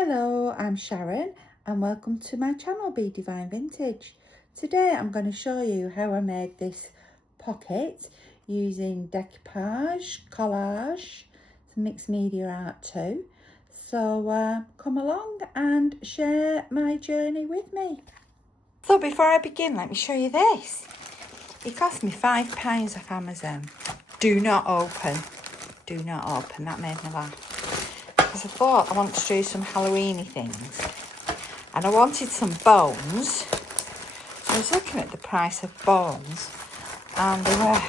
Hello, I'm Sharon and welcome to my channel Be Divine Vintage. Today I'm going to show you how I made this pocket using decoupage, collage, some mixed media art too. So come along and share my journey with me. So before I begin, let me show you this. It cost me £5 off Amazon. Do not open. Do not open. That made me laugh. Because I thought I wanted to do some Halloween-y things. And I wanted some bones. So I was looking at the price of bones. And they were,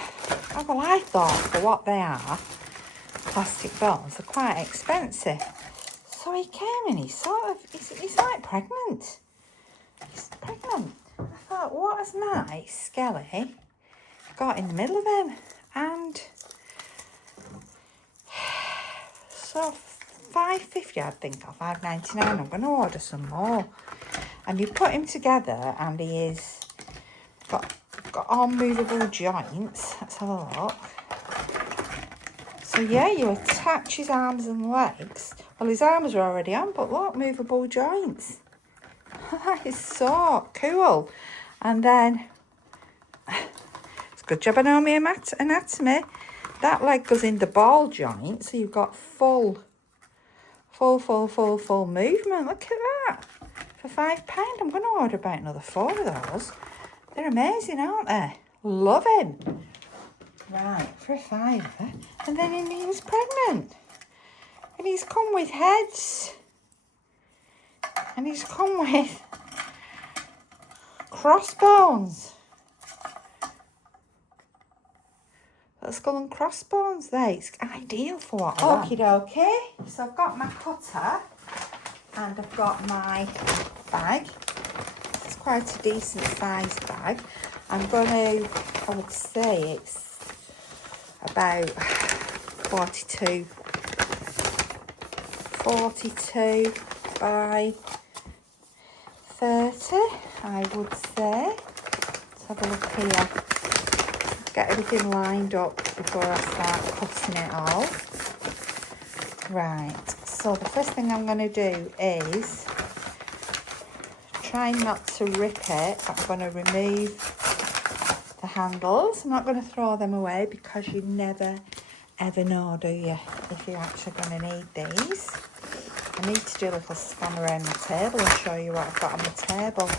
well, I thought for what they are, plastic bones, are quite expensive. So he came and he's like pregnant. He's pregnant. I thought, what has my Skelly got in the middle of him? And so £5.50 I think, or £5.99. I'm going to order some more. And you put him together and he is got all movable joints. Let's have a look. So yeah, you attach his arms and legs. Well, his arms are already on, but look, movable joints. That is so cool. And then, it's a good job I know my anatomy. That leg goes in the ball joint, so you've got full movement. Look at that. For £5, I'm going to order about another 4 of those. They're amazing, aren't they? Love him. Right, for a £5. And then he was pregnant. And he's come with heads. And he's come with crossbones. Little skull and crossbones there. It's ideal for what I want. Okie dokie. So I've got my cutter and I've got my bag. It's quite a decent sized bag. I'm going to, I would say it's about 42 by 30, I would say. Let's have a look here. Get everything lined up before I start cutting it all. Right, so the first thing I'm going to do is try not to rip it. I'm going to remove the handles. I'm not going to throw them away because you never ever know, do you, if you're actually going to need these. I need to do a little scan around the table and show you what I've got on the table.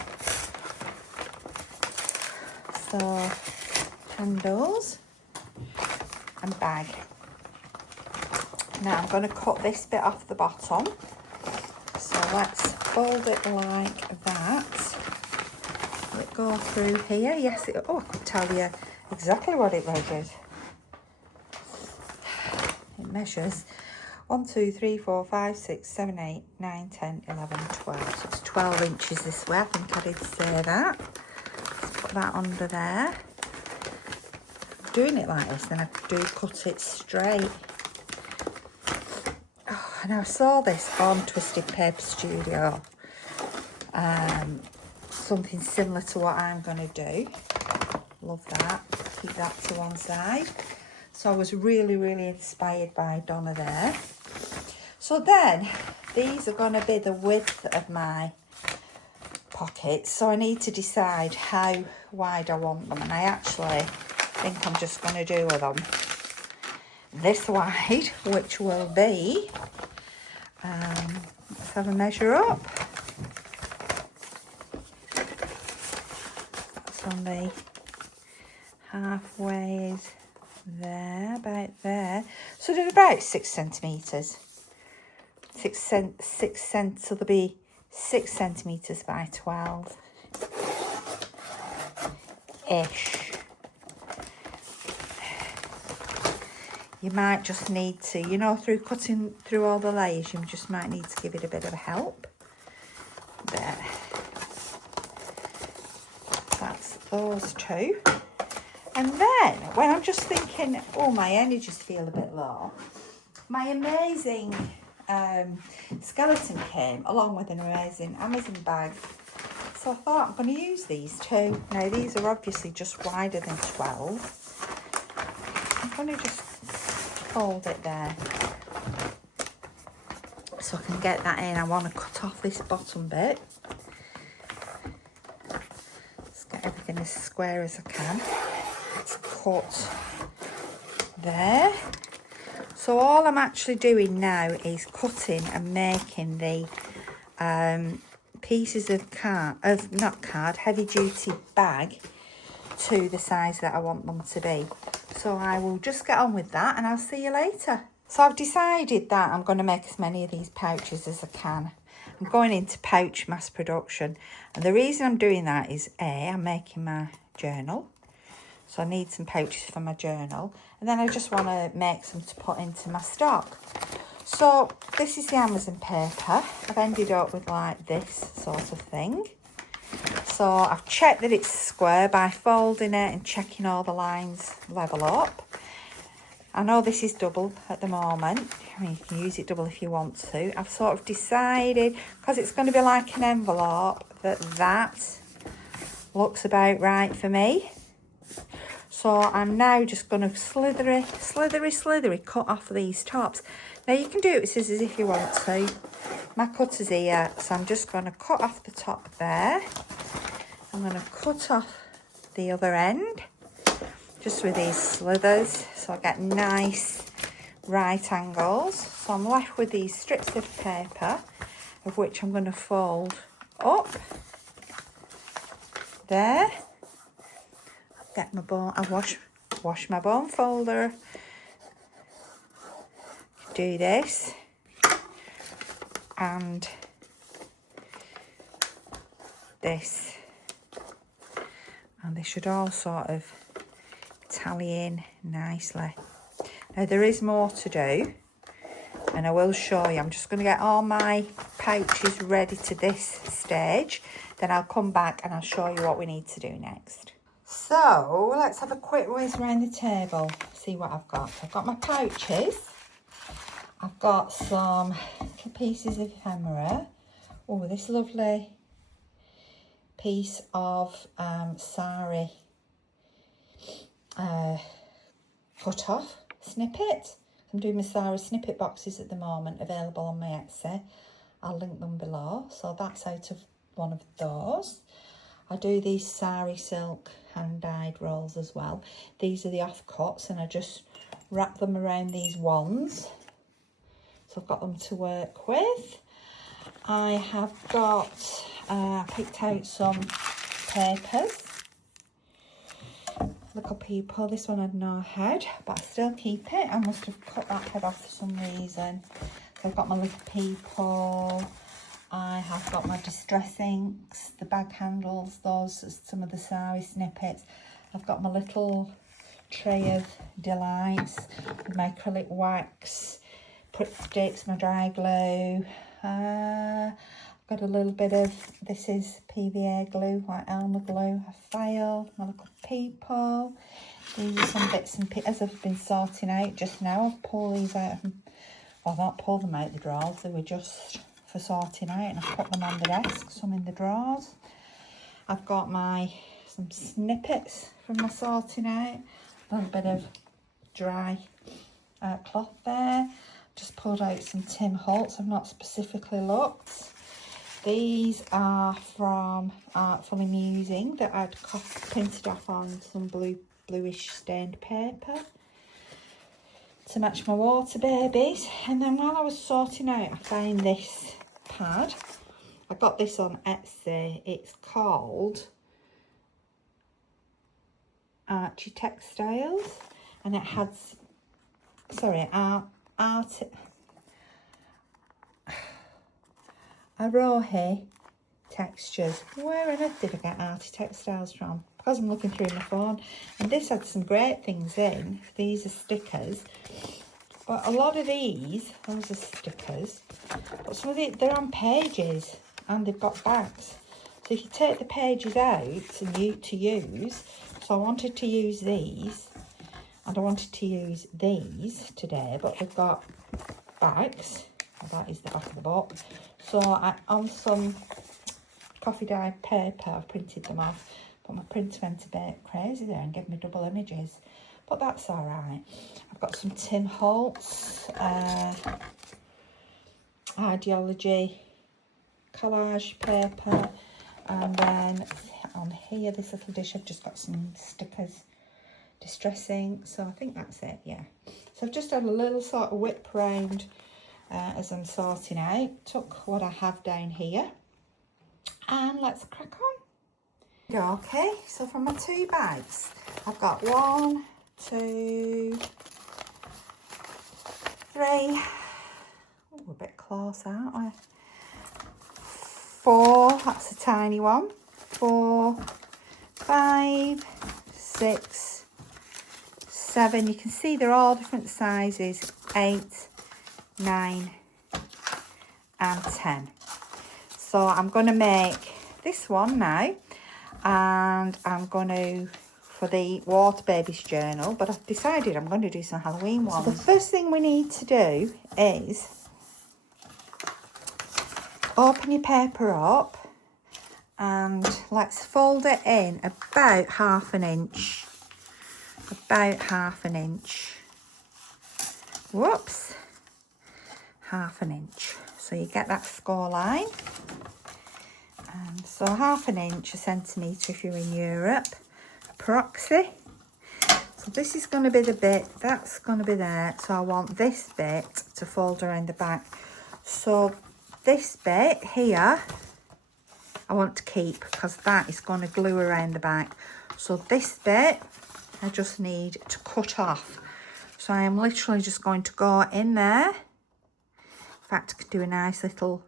So, handles and bag. Now I'm going to cut this bit off the bottom. So let's fold it like that. Will it go through here? Yes, I could tell you exactly what it measures. It measures 1, 2, 3, 4, 5, 6, 7, 8, 9, 10, 11, 12. So it's 12 inches this way. I think I did say that. Let's put that under there. Doing it like this, then I do cut it straight. Oh, and I saw this on Twisted Paper Studio. Something similar to what I'm going to do. Love that. Keep that to one side. So I was really inspired by Donna there. So then, these are going to be the width of my pockets. So I need to decide how wide I want them. And I actually think I'm just going to do them this wide, which will be, let's have a measure up. That's on the halfway there, about there. So they're about 6 centimetres. 6 cents, so they'll be 6 centimetres by 12 ish. You might just need to, through cutting through all the layers, you just might need to give it a bit of help. There. That's those two. And then, when I'm just thinking, oh, my energies feel a bit low, my amazing skeleton came along with an amazing Amazon bag. So I thought I'm going to use these too. Now, these are obviously just wider than 12. I'm going to just fold it there. so I can get that in. I want to cut off this bottom bit. Let's get everything as square as I can. Let's cut there. So all I'm actually doing now is cutting and making the pieces of heavy duty bag to the size that I want them to be. So I will just get on with that and I'll see you later. So I've decided that I'm going to make as many of these pouches as I can. I'm going into pouch mass production, and the reason I'm doing that is I'm making my journal, so I need some pouches for my journal, and then I just want to make some to put into my stock. So this is the Amazon paper. I've ended up with like this sort of thing. So I've checked that it's square by folding it and checking all the lines level up. I know this is double at the moment. I mean, you can use it double if you want to. I've sort of decided, because it's going to be like an envelope, that looks about right for me. So I'm now just going to slithery cut off these tops. Now you can do it with scissors if you want to. My cutter's here, so I'm just going to cut off the top there. I'm going to cut off the other end, just with these slithers, so I get nice right angles. So I'm left with these strips of paper, of which I'm going to fold up there. Get my bone. I wash my bone folder. Do this and this, and they should all sort of tally in nicely. Now there is more to do, and I will show you. I'm just going to get all my pouches ready to this stage, then I'll come back and I'll show you what we need to do next. So let's have a quick whiz around the table, see what I've got. I've got my pouches, I've got some little pieces of ephemera. Oh, this lovely piece of sari cut off snippet. I'm doing my sari snippet boxes at the moment, available on my Etsy. I'll link them below. So that's out of one of those. I do these sari silk hand-dyed rolls as well. These are the offcuts, and I just wrap them around these wands. So I've got them to work with. I have got, picked out some papers. Little people, this one had no head, but I still keep it. I must have cut that head off for some reason. So I've got my little people. I have got my distress inks, the bag handles, those are some of the sari snippets. I've got my little tray of delights with my acrylic wax, prick sticks, my dry glue. I've got a little bit of, this is PVA glue, white Elmer glue, a file, my little people. These are some bits and pieces as I've been sorting out just now. I've pulled these out, well, I've not pulled them out the drawers, they were just for sorting out, and I've put them on the desk, some in the drawers. I've got some snippets from my sorting out, a little bit of dry cloth there. Just pulled out some Tim Holtz, I've not specifically looked. These are from Artfully Musing that I'd printed off on some bluish stained paper to match my water babies. And then while I was sorting out, I found this pad. I got this on Etsy. It's called Archie Textiles, and it has, Arohe textures. Where on earth did I get Archie Textiles from? Because I'm looking through my phone, and this had some great things in. These are stickers, but a lot of these are stickers, but some of they're on pages and they've got bags. So if you take the pages out to use, so I wanted to use these and I wanted to use these today, but they've got bags. Well, that is the back of the book. So on some coffee dyed paper, I've printed them off, but my printer went a bit crazy there and gave me double images, but that's all right. I've got some Tim Holtz ideology collage paper, and then on here, this little dish, I've just got some stickers, distressing, so I think that's it, yeah. So I've just had a little sort of whip round as I'm sorting out, took what I have down here, and let's crack on. Okay, so from my 2 bags, I've got 1, 2, 3, oh, we're a bit close, aren't we? 4, that's a tiny one, 4, 5, 6, 7, you can see they're all different sizes, 8, 9 and 10. So I'm going to make this one now, and I'm going to, for the Water Babies journal, but I've decided I'm going to do some Halloween ones. So the first thing we need to do is open your paper up and let's fold it in about half an inch. Whoops. Half an inch. So you get that score line. And so half an inch, a centimetre if you're in Europe. Proxy. So this is going to be the bit, that's going to be there. So I want this bit to fold around the back. So this bit here, I want to keep because that is going to glue around the back. So this bit, I just need to cut off. So I am literally just going to go in there. In fact, I could do a nice little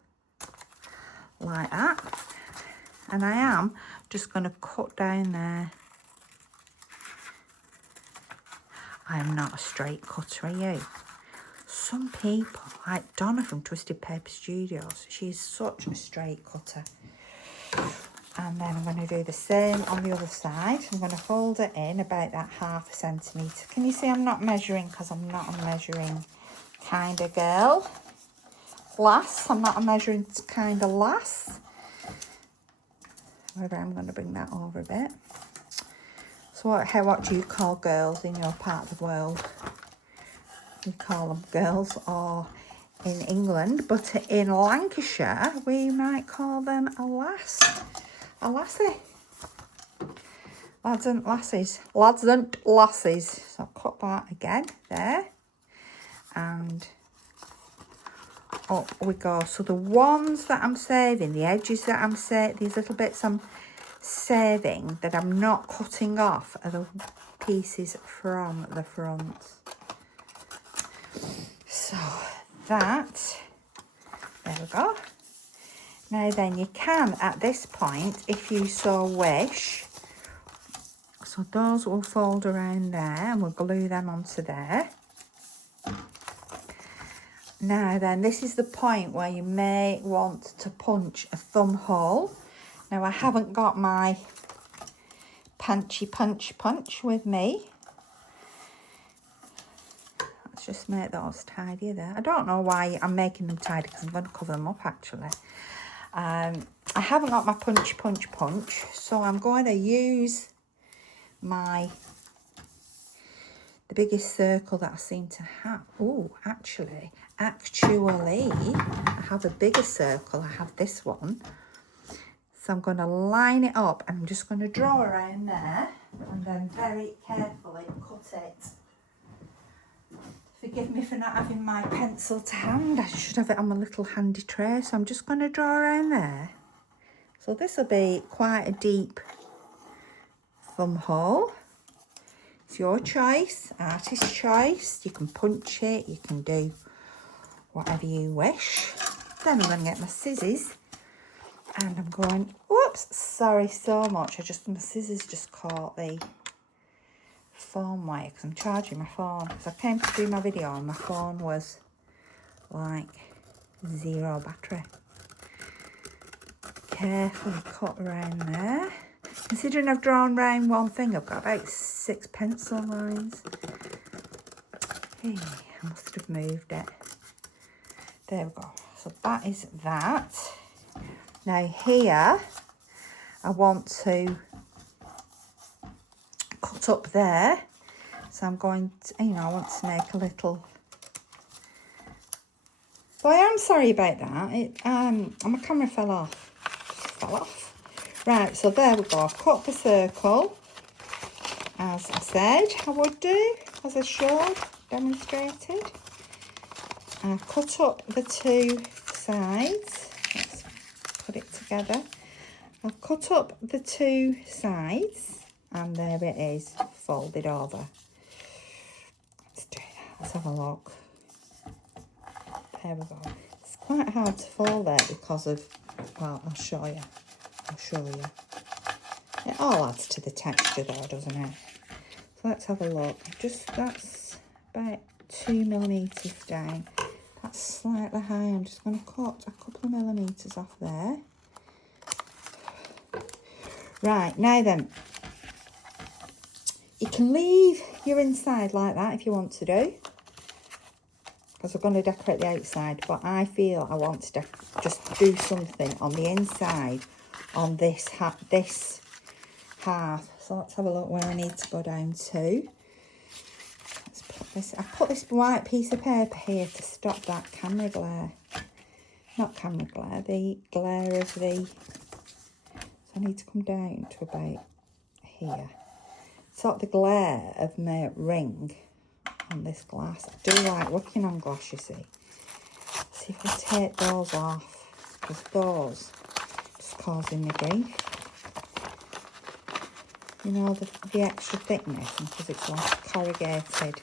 like that. And I am just going to cut down there. I am not a straight cutter, are you? Some people, like Donna from Twisted Paper Studios, she's such a straight cutter. And then I'm going to do the same on the other side. I'm going to fold it in about that half a centimetre. Can you see I'm not measuring because I'm not a measuring kind of girl? Lass, I'm not a measuring kind of lass. However, I'm going to bring that over a bit. So what do you call girls in your part of the world? You call them girls, or in England, but in Lancashire, we might call them a lass. A lassie. Lads and lassies. Lads and lassies. So I'll cut that again there. And up we go. So the ones that I'm saving, the edges that I'm saving, these little bits I'm saving that I'm not cutting off are the pieces from the front. So that, there we go. Now then you can, at this point, if you so wish, so those will fold around there and we'll glue them onto there. Now then, this is the point where you may want to punch a thumb hole. Now I haven't got my punchy punch with me. Let's just make those tidier there. I don't know why I'm making them tidy because I'm going to cover them up actually. I haven't got my punchy punch, so I'm going to use the biggest circle that I seem to have. Oh, actually, I have a bigger circle. I have this one. So I'm going to line it up and I'm just going to draw around there and then very carefully cut it. Forgive me for not having my pencil to hand. I should have it on my little handy tray. So I'm just going to draw around there. So this will be quite a deep thumb hole. It's your choice, artist's choice. You can punch it, you can do whatever you wish. Then I'm going to get my scissors and I'm going, whoops, sorry so much. My scissors just caught the phone wire because I'm charging my phone. Because I came to do my video and my phone was like 0 battery. Carefully cut around there. Considering I've drawn round one thing, I've got about 6 pencil lines. Hey, I must have moved it. There we go. So that is that. Now here, I want to cut up there. So I'm going to, I want to make a little So I am sorry about that. My camera fell off. Just fell off. Right, so there we go. I've cut the circle, as I said I would do, as I showed, demonstrated. I've cut up the two sides. Let's put it together. I've cut up the two sides, and there it is, folded over. Let's do that. Let's have a look. There we go. It's quite hard to fold there because of, well, I'll show you. It all adds to the texture though, doesn't it? So let's have a look. That's about 2 millimetres down. That's slightly high. I'm just going to cut a couple of millimetres off there. Right, now then, you can leave your inside like that if you want to do, because we're going to decorate the outside, but I feel I want to just do something on the inside on this half. So let's have a look where I need to go down to. Let's put this. I put this white piece of paper here to stop that camera glare. Not camera glare, the glare of the... So I need to come down to about here. Stop the glare of my ring on this glass. I do like working on glass, you see. See if I take those off, because those just causing me grief. You know, the extra thickness, because it's like corrugated.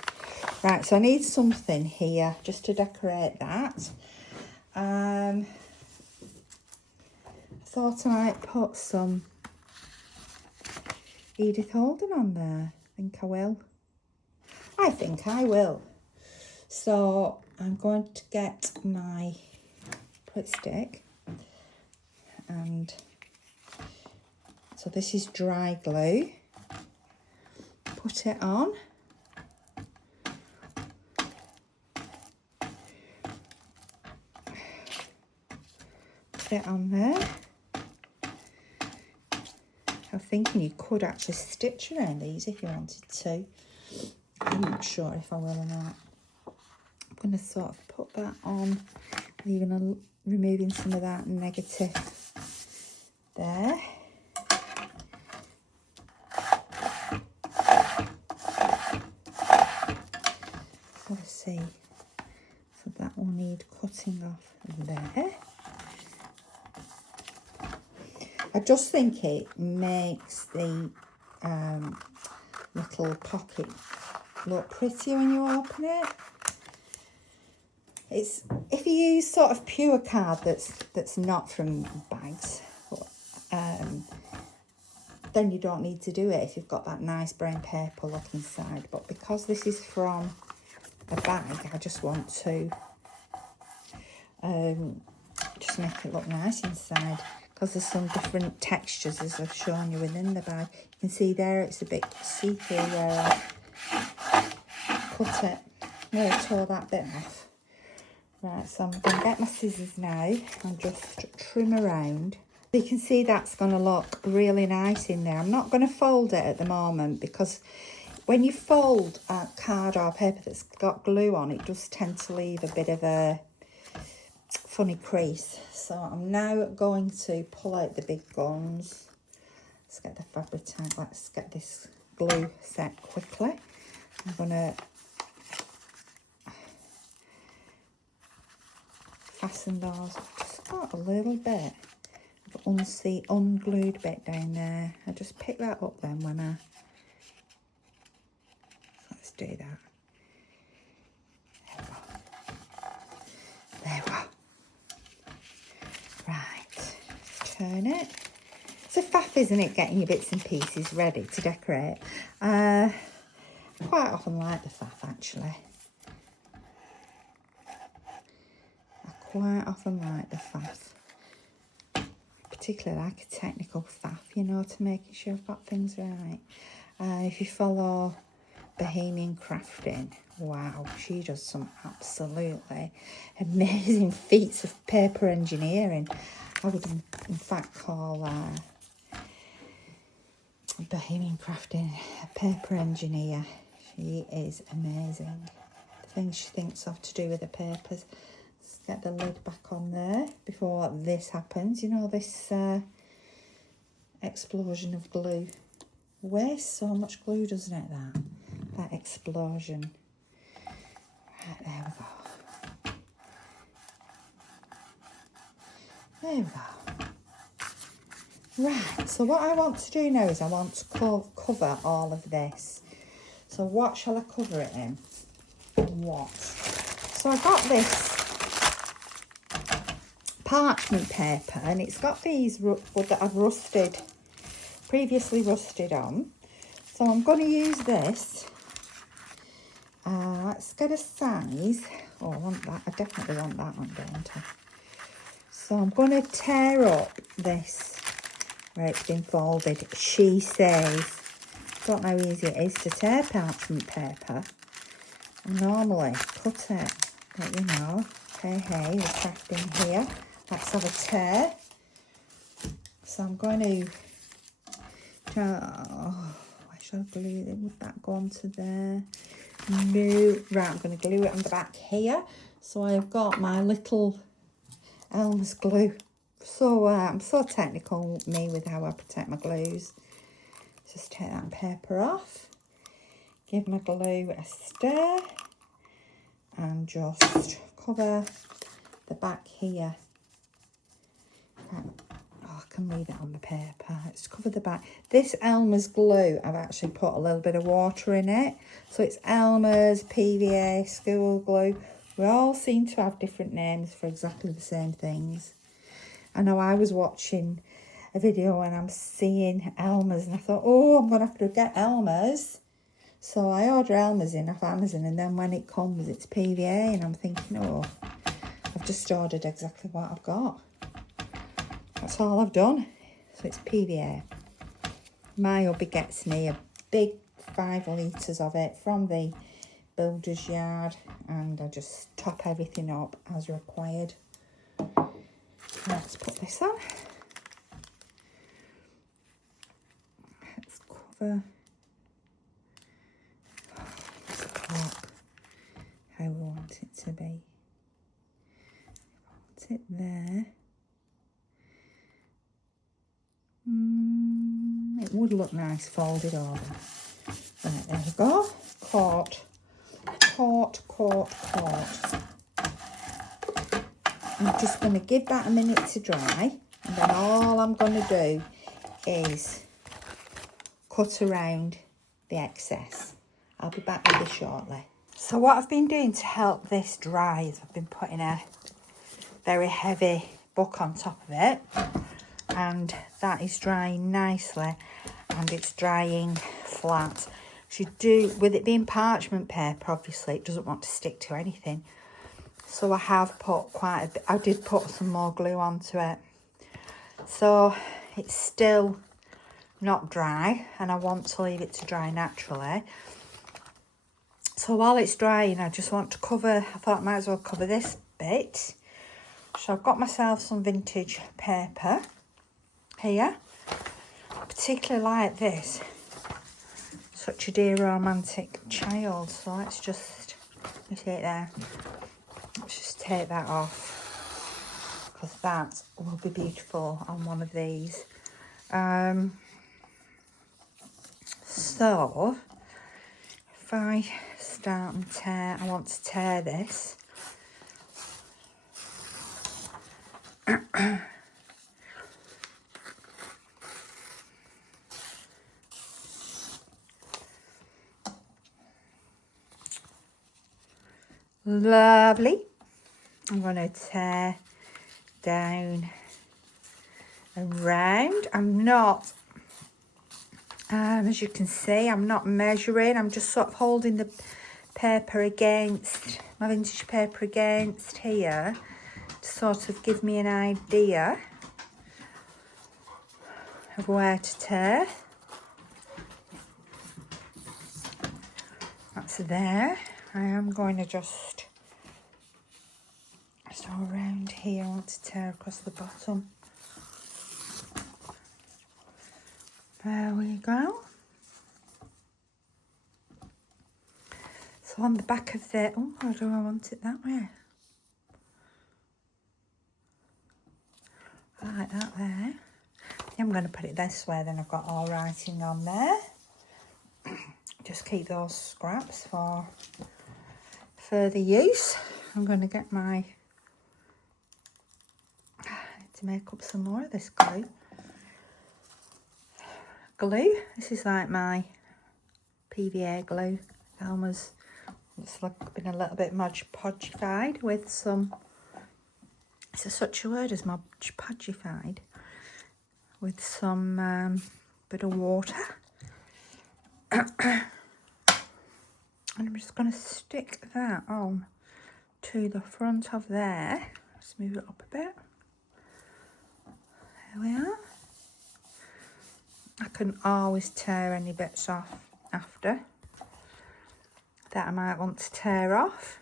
Right, so I need something here just to decorate that. I thought I might put some Edith Holden on there. I think I will. So I'm going to get my Pritt stick, and so this is dry glue. Put it on. Put it on there. I'm thinking you could actually stitch around these if you wanted to. I'm not sure if I will or not. I'm going to sort of put that on, removing some of that negative there. Let's see. So that will need cutting off there. I just think it makes the little pocket look pretty when you open it. It's if you use sort of pure card that's not from bags, then you don't need to do it if you've got that nice brown paper look inside. But because this is from a bag, I just want to just make it look nice inside, because there's some different textures as I've shown you within the bag. You can see there it's a bit see-through where I cut it, where I tore that bit off. Right, so I'm going to get my scissors now and just trim around. You can see that's going to look really nice in there. I'm not going to fold it at the moment, because when you fold card or paper that's got glue on, it does tend to leave a bit of a funny crease. So I'm now going to pull out the big guns. Let's get the fabric tag. Let's get this glue set quickly. I'm going to fasten those. I've just got a little bit of unglued bit down there. I just pick that up then when I... Let's do that. There we go. Right, let's turn it. It's a faff, isn't it, getting your bits and pieces ready to decorate? I quite often like the faff, actually. I quite often like the faff. Particularly like a technical faff, you know, to making sure I've got things right. If you follow Bohemian Crafting, wow, she does some absolutely amazing feats of paper engineering. I would in fact call Bohemian Crafting a paper engineer. She is amazing. The things she thinks of to do with the papers. get the lid back on there before this happens. You know, this explosion of glue. Wastes so much glue, doesn't it, that explosion. Right, there we go. There we go. Right, so what I want to do now is I want to cover all of this. So what shall I cover it in? What? So I got this parchment paper, and it's got these wood that I've previously rusted on. So I'm going to use this. Let's get a size. Oh, I want that. I definitely want that one, don't I? So I'm going to tear up this where it's been folded. She says, don't know how easy it is to tear parchment paper. I normally cut it, but you know, hey, we're crafting here. Let's have a tear. So I'm going to, where should I glue it? Would that go onto there? No. Right, I'm going to glue it on the back here. So I've got my little Elmer's glue. So I'm so technical, me, with how I protect my glues. Just take that paper off. Give my glue a stir. And just cover the back here. I can read it on the paper. Let's cover the back. This Elmer's glue, I've actually put a little bit of water in it. So it's Elmer's, PVA, school glue. We all seem to have different names for exactly the same things. I know I was watching a video and I'm seeing Elmer's and I thought, oh, I'm going to have to get Elmer's. So I order Elmer's in off Amazon, and then when it comes, it's PVA, and I'm thinking, oh, I've just ordered exactly what I've got. That's all I've done. So it's PVA. My hubby gets me a big 5 litres of it from the builder's yard, and I just top everything up as required. Let's put this on. Let's cover. How I want it to be. I want it there. It would look nice folded over. Right, there we go. Caught. I'm just going to give that a minute to dry, and then all I'm going to do is cut around the excess. I'll be back with you shortly. So what I've been doing to help this dry is I've been putting a very heavy book on top of it, and that is drying nicely, and it's drying flat. So you do, with it being parchment paper, obviously it doesn't want to stick to anything. So I have put quite a bit, I did put some more glue onto it. So it's still not dry, and I want to leave it to dry naturally. So while it's drying, I just want to cover, I thought I might as well cover this bit. So I've got myself some vintage paper here. I particularly like this. Such a dear romantic child. So let's just, let me take there. Let's just take that off, because that will be beautiful on one of these. So if I start and tear, I want to tear this. Lovely. I'm going to tear down around. I'm not, as you can see, I'm not measuring. I'm just sort of holding the paper against, my vintage paper against here, to sort of give me an idea of where to tear. That's there. I am going to just around here. I want to tear across the bottom. There we go. So on the back of the, oh, do I want it that way? like that there. I'm going to put it this way, then I've got all writing on there. Just keep those scraps for further use. I'm going to get my, to make up some more of this glue. This is like my PVA glue. Elmer's, it's like been a little bit podgified with some, is there such a word as podgified? With some bit of water. And I'm just going to stick that on to the front of there. Just move it up a bit. There we are. I can always tear any bits off after that I might want to tear off.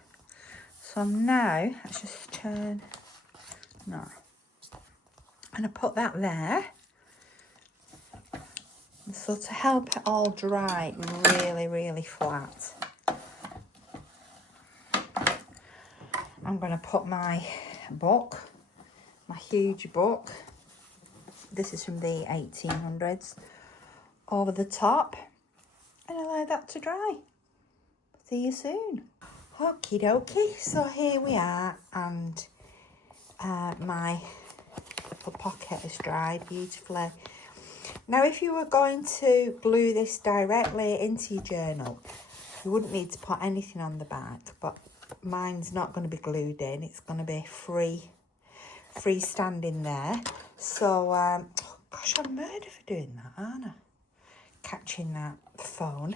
So now, let's just turn, no. And I put that there. So to help it all dry really, really flat, I'm going to put my book, my huge book, this is from the 1800s, over the top and allow that to dry. See you soon. Okie dokie, so here we are, and my little pocket has dried beautifully. Now, if you were going to glue this directly into your journal, you wouldn't need to put anything on the back, but mine's not going to be glued in. It's going to be freestanding there. So, oh gosh, I'm murdered for doing that, aren't I? Catching that phone.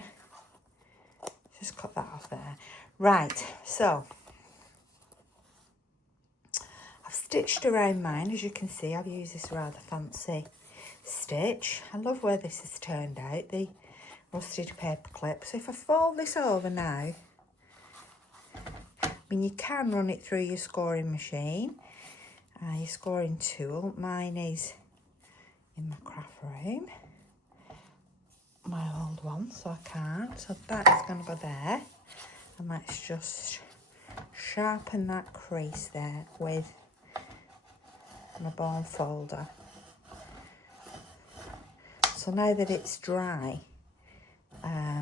Just cut that off there. Right, so I've stitched around mine. As you can see, I've used this rather fancy stitch. I love where this has turned out, the rusted paper clip. So if I fold this over now, I mean, you can run it through your scoring machine, your scoring tool. Mine is in my craft room, my old one, so I can't. So that is going to go there, and let's just sharpen that crease there with my bone folder. So now that it's dry,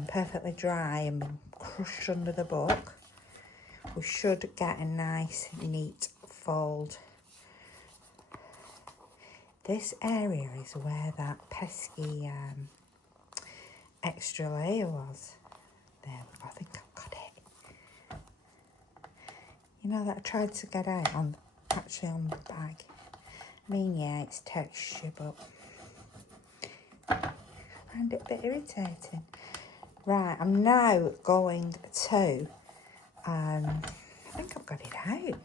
perfectly dry and been crushed under the book, we should get a nice neat fold. This area is where that pesky extra layer was. There we go, I think I've got it. You know that I tried to get out on, actually on the bag. I mean, yeah, it's texture, but I find it a bit irritating. Right, I'm now going to, I think I've got it out.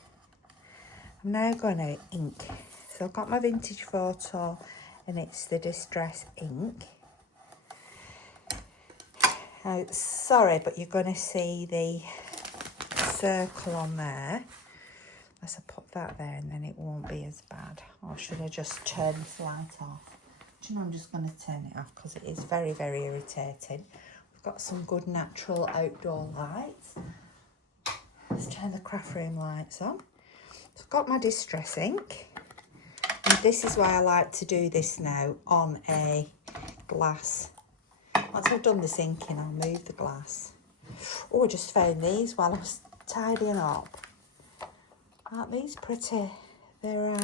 I'm now going to ink. So I've got my vintage photo, and it's the Distress ink. Sorry, but you're going to see the circle on there. Unless I put that there, and then it won't be as bad. Or should I just turn this light off? Do you know, I'm just going to turn it off because it is very, very irritating. We've got some good natural outdoor lights. Let's turn the craft room lights on. So I've got my Distress ink. And this is why I like to do this now on a glass. Once I've done this inking, I'll move the glass. Oh, I just found these while I was tidying up. Aren't these pretty? They're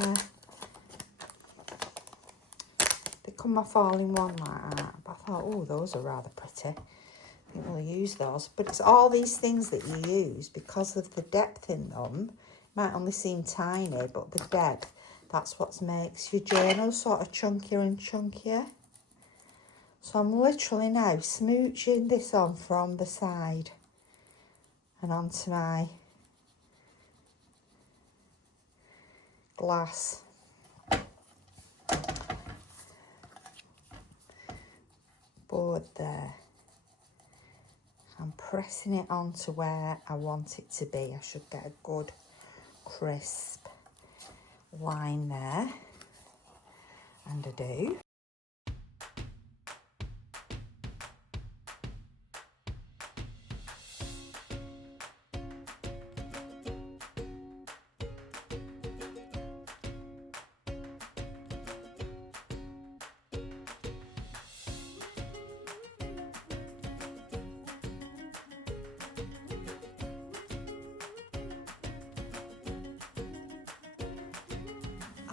they come off all in one like that. But I thought, oh, those are rather pretty. I think we'll use those. But it's all these things that you use because of the depth in them. Might only seem tiny, but the depth, that's what makes your journal sort of chunkier and chunkier. So I'm literally now smooching this on from the side and onto my glass. Board there. I'm pressing it onto where I want it to be. I should get a good crisp line there, and I do.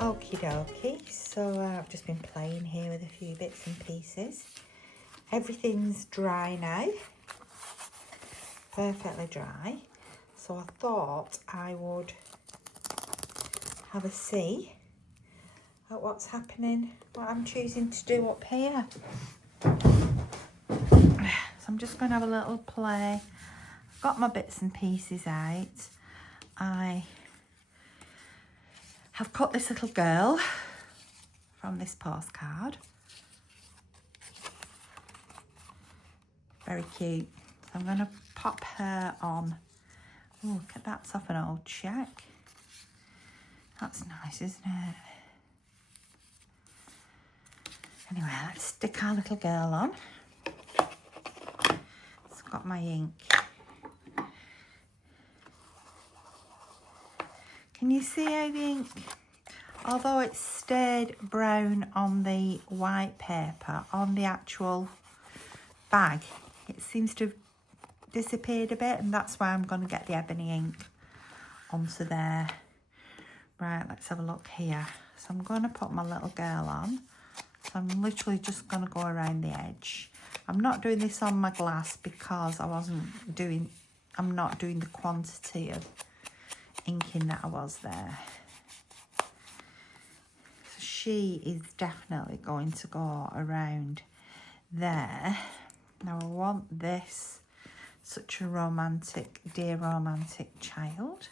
Okie dokie, so I've just been playing here with a few bits and pieces. Everything's dry now, perfectly dry. So I thought I would have a see at what's happening, what I'm choosing to do up here. So I'm just going to have a little play. I've got my bits and pieces out. I have cut this little girl from this postcard. Very cute. So I'm going to pop her on. Oh, look at that's off an old check. That's nice, isn't it? Anyway, let's stick our little girl on. It's got my ink. Can you see how the ink, although it stayed brown on the white paper, on the actual bag, it seems to have disappeared a bit, and that's why I'm going to get the ebony ink onto there. Right, let's have a look here. So I'm going to put my little girl on. So I'm literally just going to go around the edge. I'm not doing this on my glass because I'm not doing the quantity of inking that I was there. So she is definitely going to go around there. Now I want this, such a romantic, dear romantic child.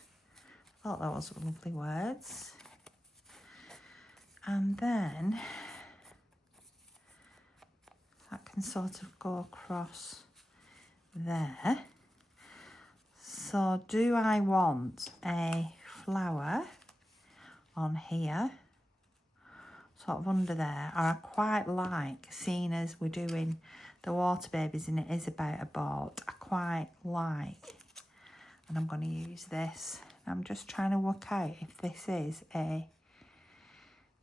I thought those were lovely words. And then that can sort of go across there. So do I want a flower on here, sort of under there? Or I quite like, seeing as we're doing the water babies and it is about a boat, I quite like, and I'm going to use this. I'm just trying to work out if this is a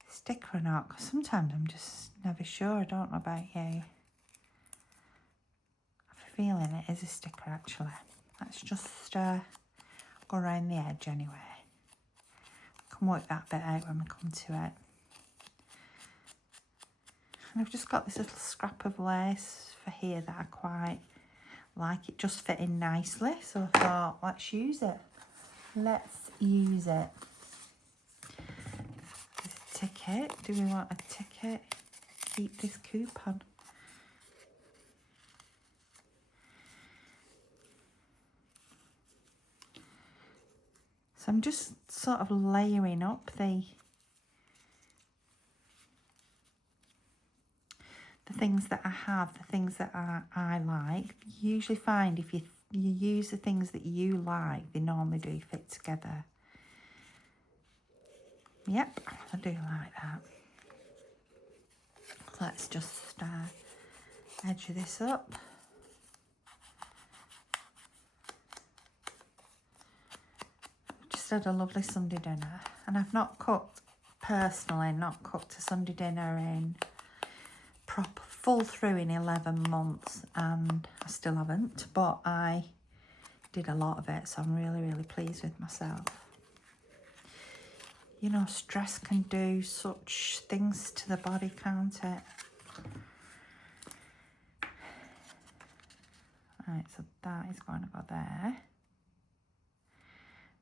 sticker or not, because sometimes I'm just never sure. I don't know about you. I have a feeling it is a sticker actually. Let's just go around the edge anyway. I can work that bit out when we come to it. And I've just got this little scrap of lace for here that I quite like. It just fit in nicely, so I thought, let's use it. Let's use it. There's a ticket. Do we want a ticket? Keep this coupon. So I'm just sort of layering up the things that I have, the things that I like. You usually find if you use the things that you like, they normally do fit together. Yep, I do like that. Let's just edge this up. Just had a lovely Sunday dinner, and I've not cooked a Sunday dinner in proper full through in 11 months, and I still haven't, but I did a lot of it, so I'm really, really pleased with myself. You know, stress can do such things to the body, can't it? Right, so that is going to go there.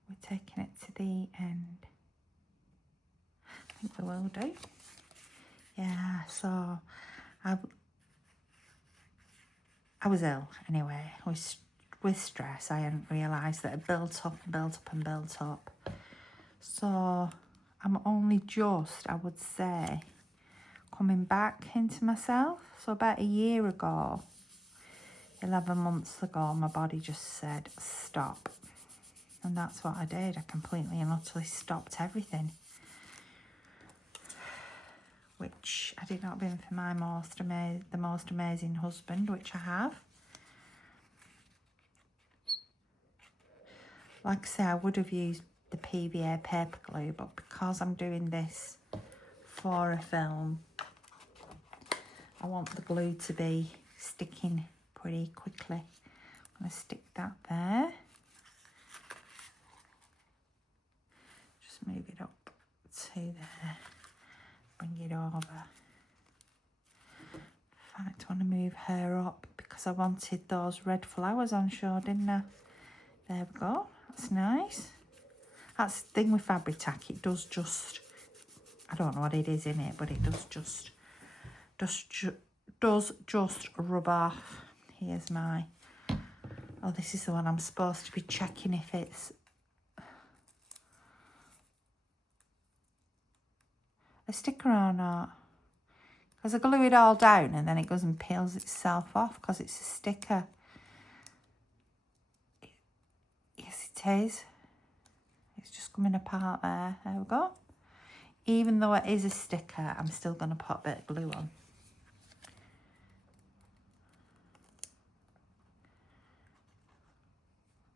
We're taking it to the end. I think we will do. Yeah, so I was ill anyway. With stress, I hadn't realised that it built up and built up and built up. So I'm only just, I would say, coming back into myself. So about a year ago, 11 months ago, my body just said, stop. And that's what I did. I completely and utterly stopped everything. Which, had it not been for my the most amazing husband, which I have. Like I say, I would have used the PVA paper glue, but because I'm doing this for a film, I want the glue to be sticking pretty quickly. I'm going to stick that there. Just move it up to there. Bring it over. In fact, I want to move her up because I wanted those red flowers on show, didn't I? There we go. That's nice. That's the thing with fabric tack. It does just, I don't know what it is in it, but it does just rub off. Here's my, oh, this is the one I'm supposed to be checking if it's a sticker or not. Because I glue it all down and then it goes and peels itself off because it's a sticker. Yes, it is. It's just coming apart there. There we go. Even though it is a sticker, I'm still going to put a bit of glue on.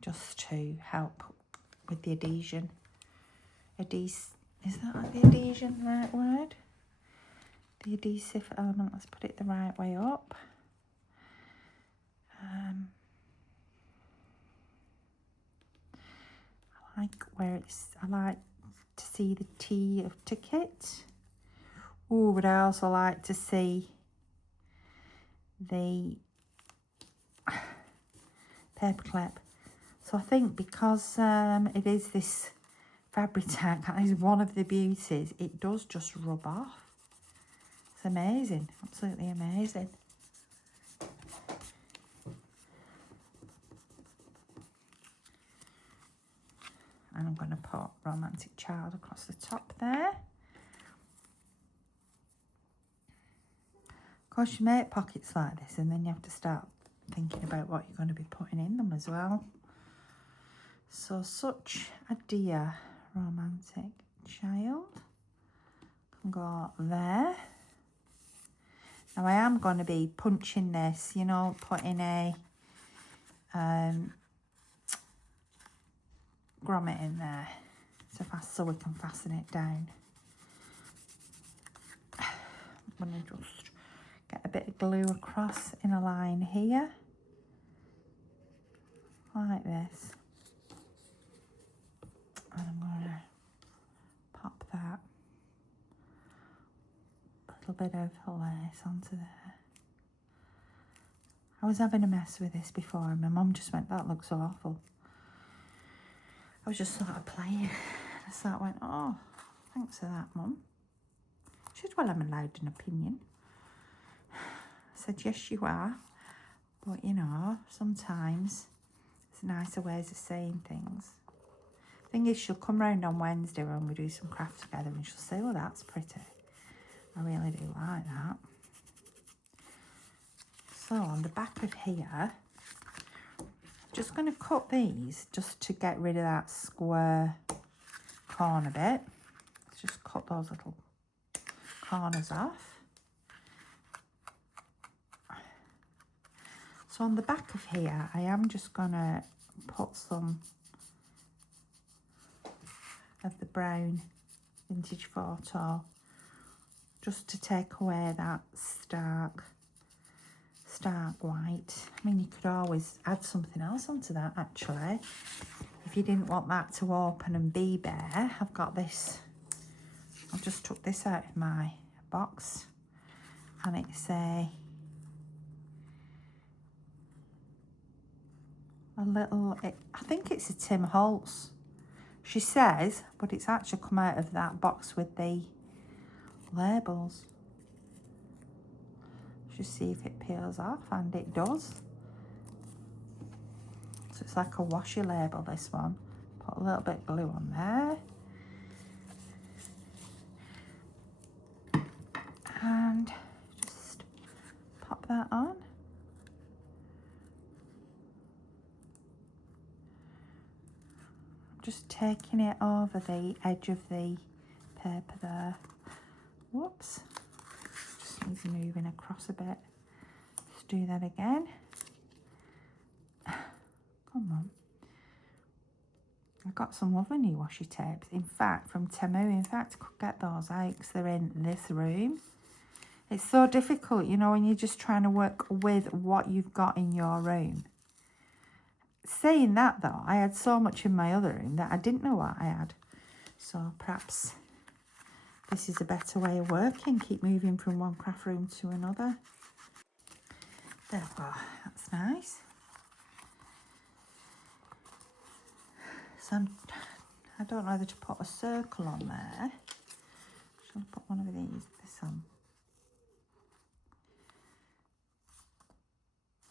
Just to help with the adhesion. Is that the adhesion the right word? The adhesive element, let's put it the right way up. I like to see the T of ticket. Oh, but I also like to see the paper clip. So I think because it is this fabric tack, that is one of the beauties. It does just rub off. It's amazing, absolutely amazing. And I'm going to put Romantic Child across the top there. Of course, you make pockets like this and then you have to start thinking about what you're going to be putting in them as well. So, such a dear romantic child. Can go there. Now, I am going to be punching this, you know, putting a grommet in there so we can fasten it down. I'm going to just get a bit of glue across in a line here, like this. And I'm going to pop that little bit of lace onto there. I was having a mess with this before and my mum just went, that looks awful. I was just sort of playing. I sort of went, oh, thanks for that, Mum. She said, well, I'm allowed an opinion. I said, yes, you are. But, you know, sometimes it's nicer ways of saying things. Thing is, she'll come round on Wednesday when we do some craft together and she'll say, oh, that's pretty. I really do like that. So on the back of here, just going to cut these just to get rid of that square corner bit. Let's just cut those little corners off. So on the back of here, I am just going to put some of the brown vintage photo just to take away that stark white. I mean, you could always add something else onto that actually if you didn't want that to open and be bare. I've got this, I just took this out of my box and it's a little, I think it's a Tim Holtz, she says, but it's actually come out of that box with the labels. Just see if it peels off, and it does. So it's like a washi label, this one. Put a little bit of glue on there. And just pop that on. Just taking it over the edge of the paper there. Whoops. Just needs moving across a bit. Let's do that again. Come on. I got some lovely new washi tapes. In fact, from Temu. In fact, I could get those out because they're in this room. It's so difficult, you know, when you're just trying to work with what you've got in your room. Saying that though, I had so much in my other room that I didn't know what I had. So perhaps this is a better way of working. Keep moving from one craft room to another. There we go, that's nice. So I don't know whether to put a circle on there. Shall I put one of this on?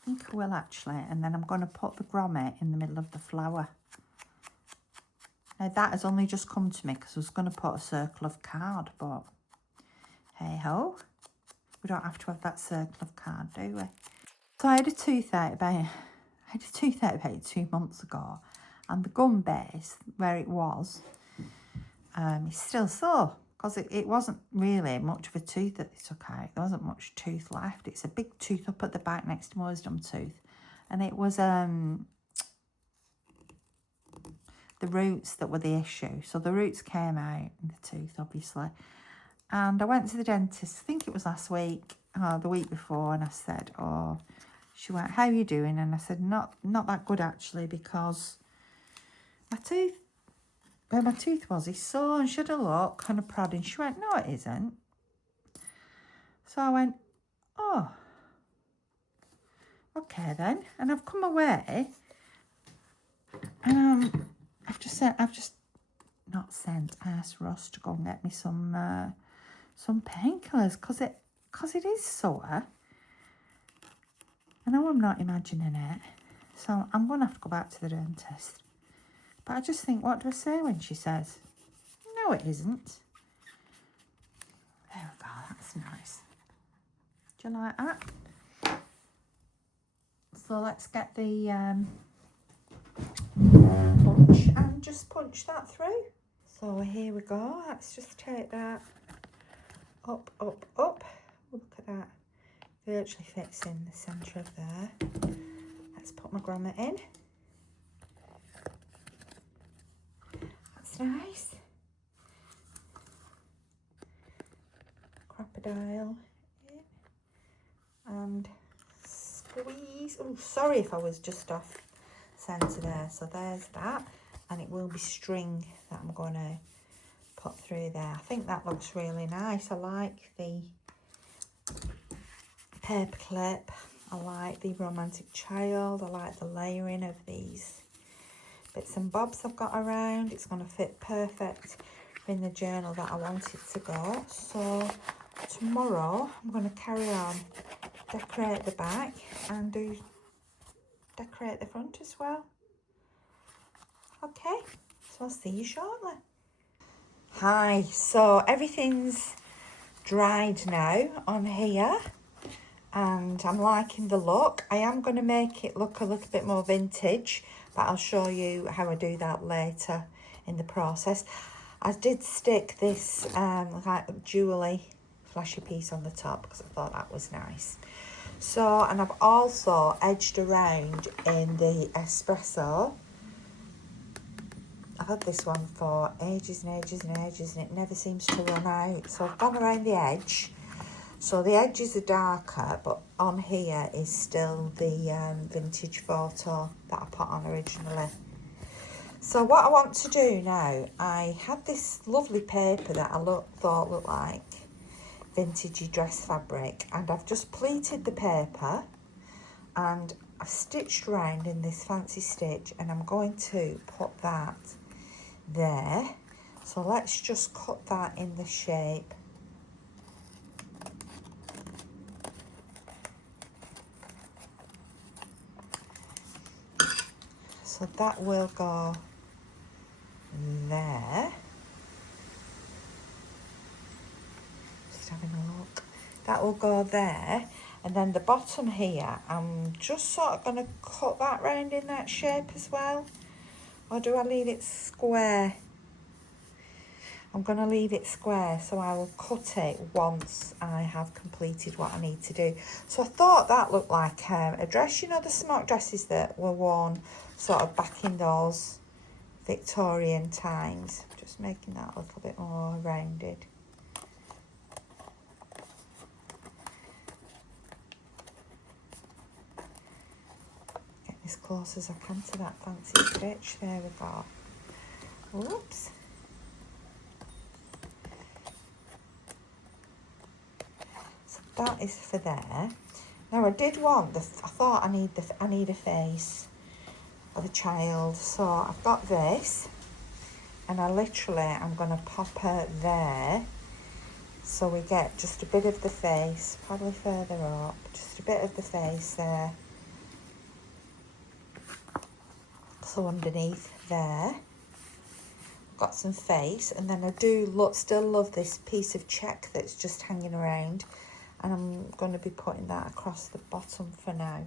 I think I will actually, and then I'm going to put the grommet in the middle of the flower. Now that has only just come to me because I was going to put a circle of card, but hey ho, we don't have to have that circle of card, do we? So I had a toothache about 2 months ago, and the gum base where it was is still sore because it wasn't really much of a tooth that they took out. There wasn't much tooth left. It's a big tooth up at the back next to my wisdom tooth, and it was the roots that were the issue. So the roots came out in the tooth, obviously. And I went to the dentist, I think it was last week, or the week before, and I said, oh, she went, how are you doing? And I said, not that good actually, because my tooth, where my tooth was, is sore, and she had a look, kind of prodding. She went, no, it isn't. So I went, oh, okay then. And I've come away, and I've just asked Ross to go and get me some painkillers because it is sore. I know I'm not imagining it, so I'm going to have to go back to the dentist. But I just think, what do I say when she says, no, it isn't? There we go, that's nice. Do you like that? So let's get the punch and just punch that through. So here we go. Let's just take that up, up, up. Look at that. Virtually fits in the centre of there. Let's put my grommet in. That's nice. Crocodile in and squeeze. Oh, sorry if I was just off centre there. So there's that, and it will be string that I'm going to put through there. I think that looks really nice. I like the paper clip, I like the romantic child, I like the layering of these bits and bobs I've got around. It's going to fit perfect in the journal that I want it to go. So tomorrow I'm going to carry on, decorate the back and decorate the front as well. Okay, so I'll see you shortly. Hi, so everything's dried now on here, and I'm liking the look. I am going to make it look a little bit more vintage, but I'll show you how I do that later in the process. I did stick this like jewelly flashy piece on the top because I thought that was nice. So, and I've also edged around in the espresso. I've had this one for ages and ages and ages, and it never seems to run out. So I've gone around the edge. So the edges are darker, but on here is still the vintage photo that I put on originally. So what I want to do now, I had this lovely paper that I thought looked like vintagey dress fabric, and I've just pleated the paper and I've stitched around in this fancy stitch, and I'm going to put that there. So let's just cut that in the shape. So that will go there. Just having a look. That will go there. And then the bottom here, I'm just sort of going to cut that round in that shape as well. Or do I leave it square? I'm going to leave it square, so I will cut it once I have completed what I need to do. So I thought that looked like a dress, you know, the smock dresses that were worn sort of back in those Victorian times. Just making that a little bit more rounded. Get as close as I can to that fancy stitch. There we go. Whoops. that is for there. Now I did want I thought I need a face of a child, so I've got this, and I'm going to pop her there, so we get just a bit of the face, probably further up, just a bit of the face there. So underneath there, got some face, and then I do still love this piece of check that's just hanging around, and I'm going to be putting that across the bottom for now.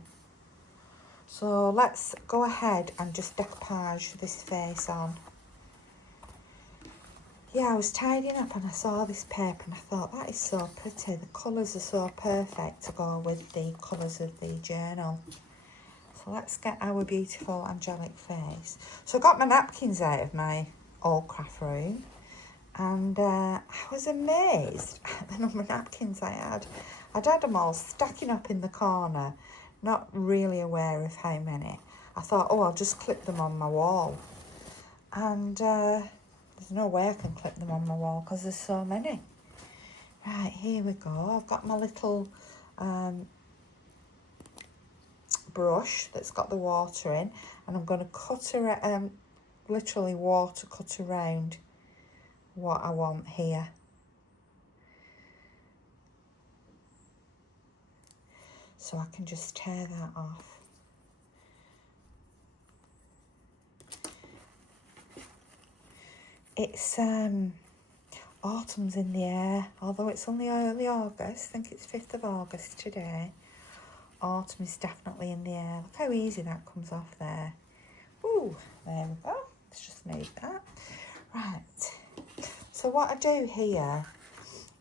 So let's go ahead and just decoupage this face on. Yeah, I was tidying up and I saw this paper and I thought, that is so pretty. The colours are so perfect to go with the colours of the journal. So let's get our beautiful angelic face. So I got my napkins out of my old craft room, and I was amazed at the number of napkins I had. I'd had them all stacking up in the corner, not really aware of how many. I thought, oh, I'll just clip them on my wall. And there's no way I can clip them on my wall because there's so many. Right, here we go. I've got my little brush that's got the water in, and I'm going to cut around, literally water cut around what I want here. So I can just tear that off. It's autumn's in the air, although it's only early August. I think it's 5th of August today. Autumn is definitely in the air. Look how easy that comes off there. Ooh, there we go. Let's just move that. Right. So what I do here,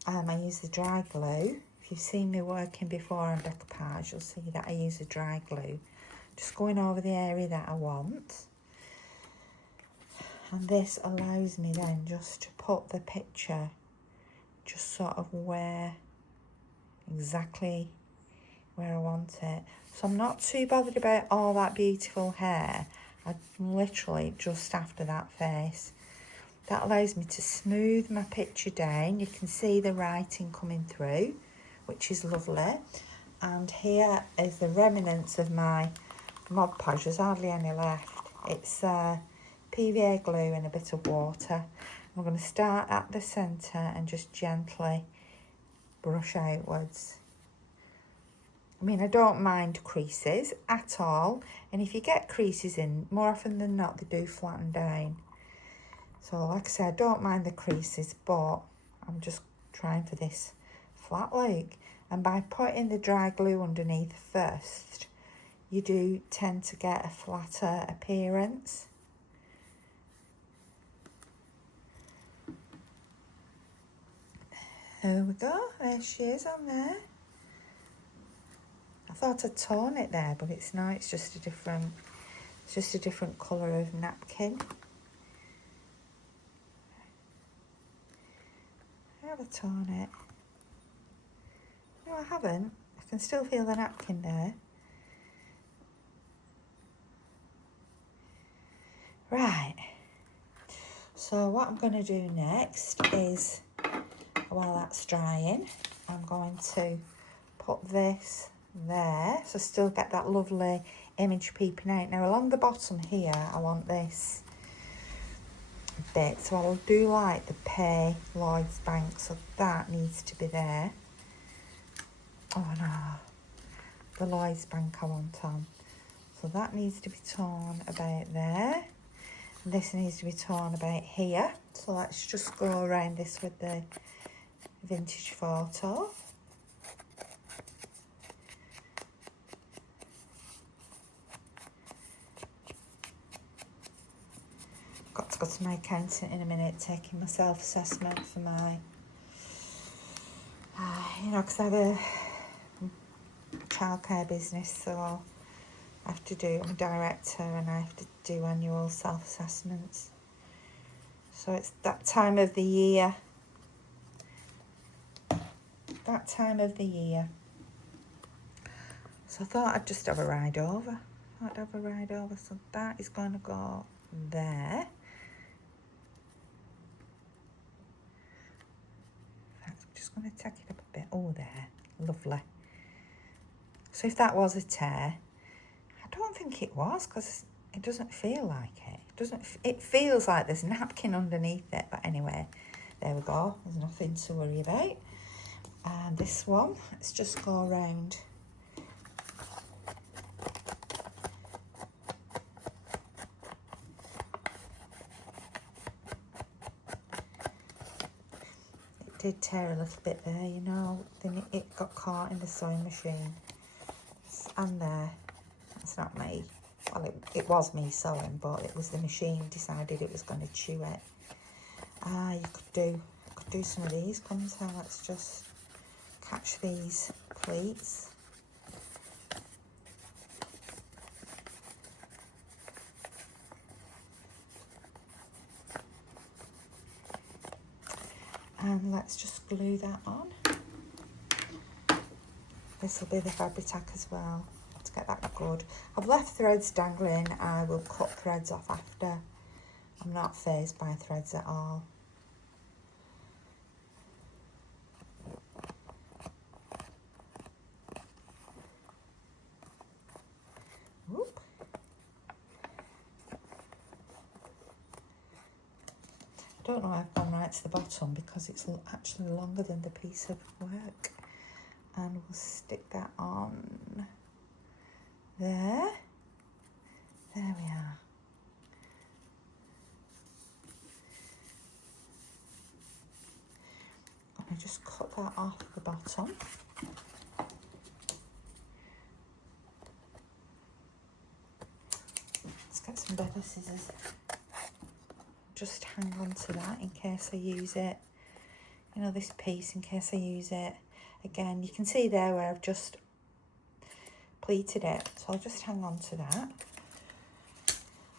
I use the dry glue. If you've seen me working before on decoupage, you'll see that I use a dry glue. Just going over the area that I want. And this allows me then just to put the picture just sort of exactly where I want it. So I'm not too bothered about all that beautiful hair. I'm literally just after that face. That allows me to smooth my picture down. You can see the writing coming through, which is lovely. And here is the remnants of my Mod Podge. There's hardly any left. It's PVA glue and a bit of water. I'm going to start at the centre and just gently brush outwards. I mean, I don't mind creases at all, and if you get creases in, more often than not, they do flatten down. So like I said, I don't mind the creases, but I'm just trying for this flat look. And by putting the dry glue underneath first, you do tend to get a flatter appearance. There we go, there she is on there. I thought I'd torn it there, but it's not, it's just a different colour of napkin. Have I torn it? No, I haven't. I can still feel the napkin there. Right. So what I'm going to do next is, while that's drying, I'm going to put this there, so still get that lovely image peeping out. Now along the bottom here, I want this bit, so I'll do like the pay Lloyd's Bank, so that needs to be there. Oh no, the Lloyd's Bank I want on, so that needs to be torn about there. And this needs to be torn about here, so let's just go around this with the vintage photo. Got to go to my accountant in a minute, taking my self-assessment for my, because I have a childcare business, so I have to do, I'm a director and I have to do annual self-assessments. So it's that time of the year. So I thought I'd just have a ride over. So that is going to go there. I'm just going to tack it up a bit. Oh, there. Lovely. So if that was a tear, I don't think it was, because it doesn't feel like it. It feels like there's napkin underneath it, but anyway, there we go. There's nothing to worry about. And this one, let's just go around. It did tear a little bit there, you know, then it got caught in the sewing machine. And there, that's not me. Well, it was me sewing, but it was the machine decided it was going to chew it. You could do some of these, couldn't I? Let's just catch these pleats. And let's just glue that on. This will be the fabric tack as well, to get that good. I've left threads dangling. I will cut threads off after. I'm not fazed by threads at all. Whoop. I don't know if I've gone right to the bottom because it's actually longer than the piece of work. And we'll stick that on there. There we are. I'm going to just cut that off the bottom. Let's get some better scissors. Just hang on to that in case I use it. You know, this piece in case I use it. Again, you can see there where I've just pleated it. So I'll just hang on to that.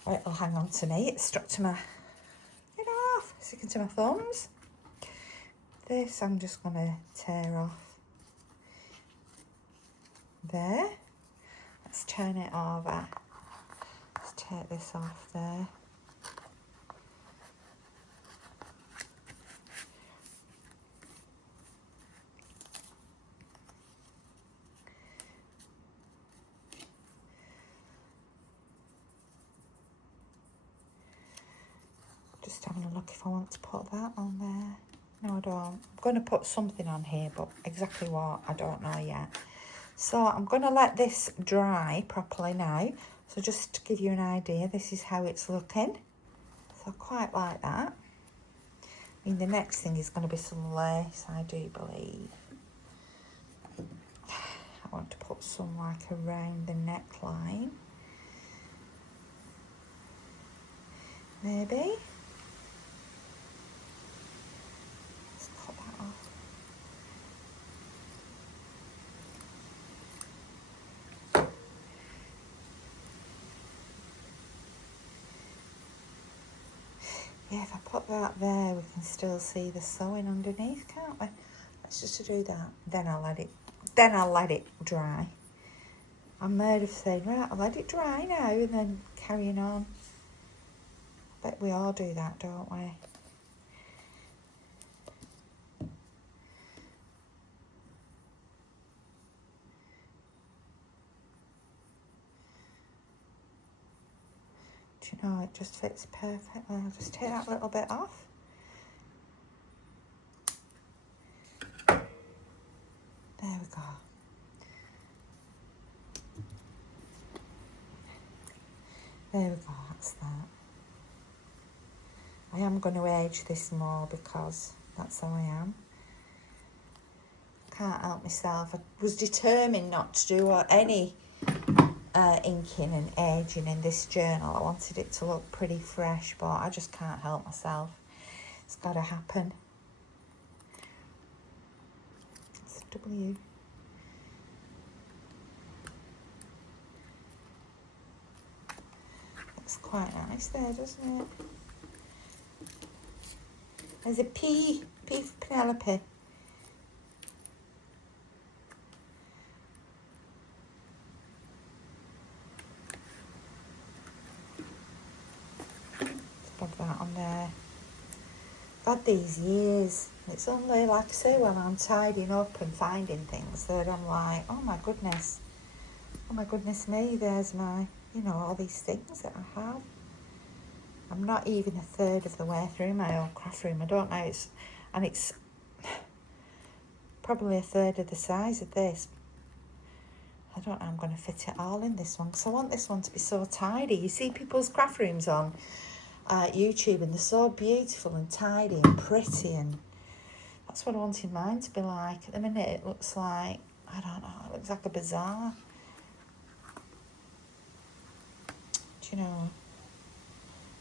Or it'll hang on to me. It's stuck to my, get off, sticking to my thumbs. This I'm just going to tear off there. Let's turn it over. Let's take this off there. Just having a look if I want to put that on there. No, I don't. I'm going to put something on here, but exactly what, I don't know yet. So I'm going to let this dry properly now. So just to give you an idea, this is how it's looking. So I quite like that. I mean, the next thing is going to be some lace, I do believe. I want to put some like around the neckline. Maybe. Yeah, if I put that there, we can still see the sewing underneath, can't we? Let's just do that. Then I'll let it dry. I'm mad of saying, right, I'll let it dry now and then carrying on. I bet we all do that, don't we? Do you know, it just fits perfectly. I'll just take that little bit off. There we go. There we go, that's that. I am going to age this more because that's how I am. Can't help myself. I was determined not to do any inking and aging in this journal. I wanted it to look pretty fresh, but I just can't help myself. It's got to happen. It's a W. Looks quite nice there, doesn't it? There's a P. P for Penelope. Put that on there. I've had these years. It's only, like I say, when I'm tidying up and finding things that I'm like, oh my goodness me, there's my, you know, all these things that I have. I'm not even a third of the way through my old craft room. I don't know, it's probably a third of the size of this. I don't know, I'm going to fit it all in this one because I want this one to be so tidy. You see people's craft rooms on YouTube and they're so beautiful and tidy and pretty, and that's what I wanted mine to be like. At the minute it looks like, I don't know, it looks like a bazaar. Do you know,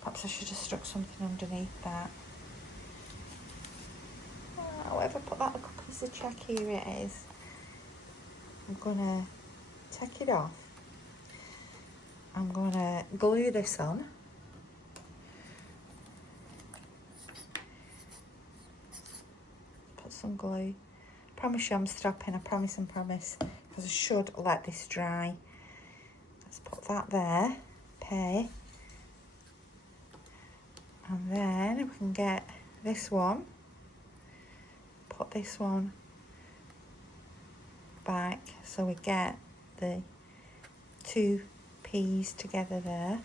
perhaps I should have stuck something underneath that. However, put that little piece of check, here it is. I'm gonna take it off. I'm gonna glue this on. Put some glue. Promise you I'm stopping, I promise, because I should let this dry. Let's put that there, pay. And then we can get this one, put this one back so we get the two peas together there,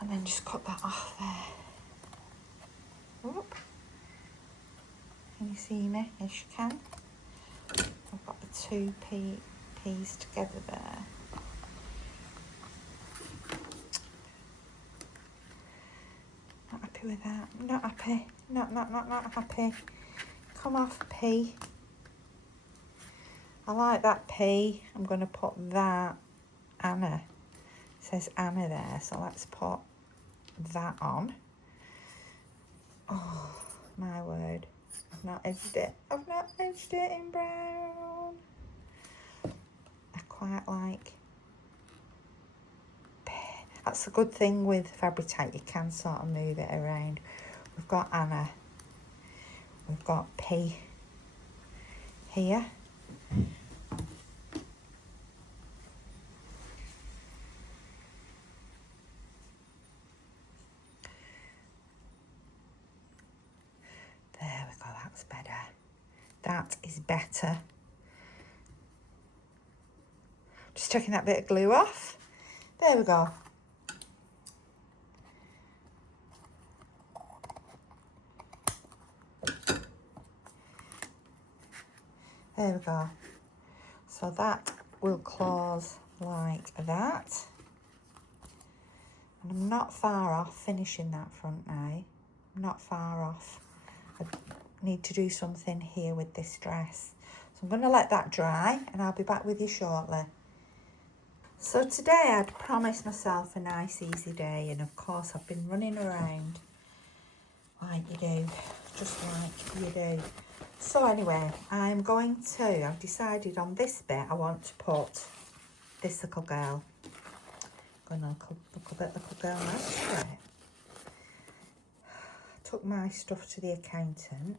and then just cut that off there. Oop. Can you see me? Yes, you can. I've got the two peas together there. Not happy with that. Not happy. Not happy. Come off, pea. I like that pea. I'm going to put that Anna. It says Anna there, so let's put that on. Oh, my word. I've not edged it. I've not edged it in brown. I quite like. That's a good thing with Fabric-Tite. You can sort of move it around. We've got Anna. We've got P here. There we go, that's better. That is better. Just taking that bit of glue off. There we go. There we go. So that will close like that. And I'm not far off finishing that front now. I'm not far off. I need to do something here with this dress. So I'm going to let that dry and I'll be back with you shortly. So today I'd promised myself a nice easy day, and of course I've been running around like you do, just like you do. So anyway, I've decided on this bit I want to put this little girl. Going to look a bit little girl now. Took my stuff to the accountant.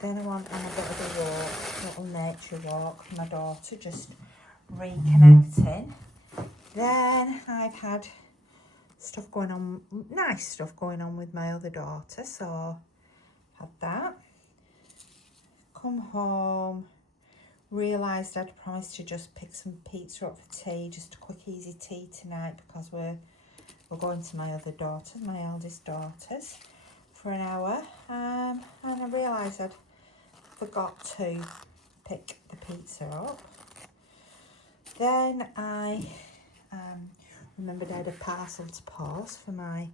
Then I went on a bit of a walk, little nature walk with my daughter, just reconnecting. Then I've had stuff going on, nice stuff going on with my other daughter, so had that. Come home, realised I'd promised to just pick some pizza up for tea, just a quick easy tea tonight, because we're going to my other daughter's, my eldest daughter's, for an hour, and I realised I'd forgot to pick the pizza up. Then I remembered I had a parcel to post for my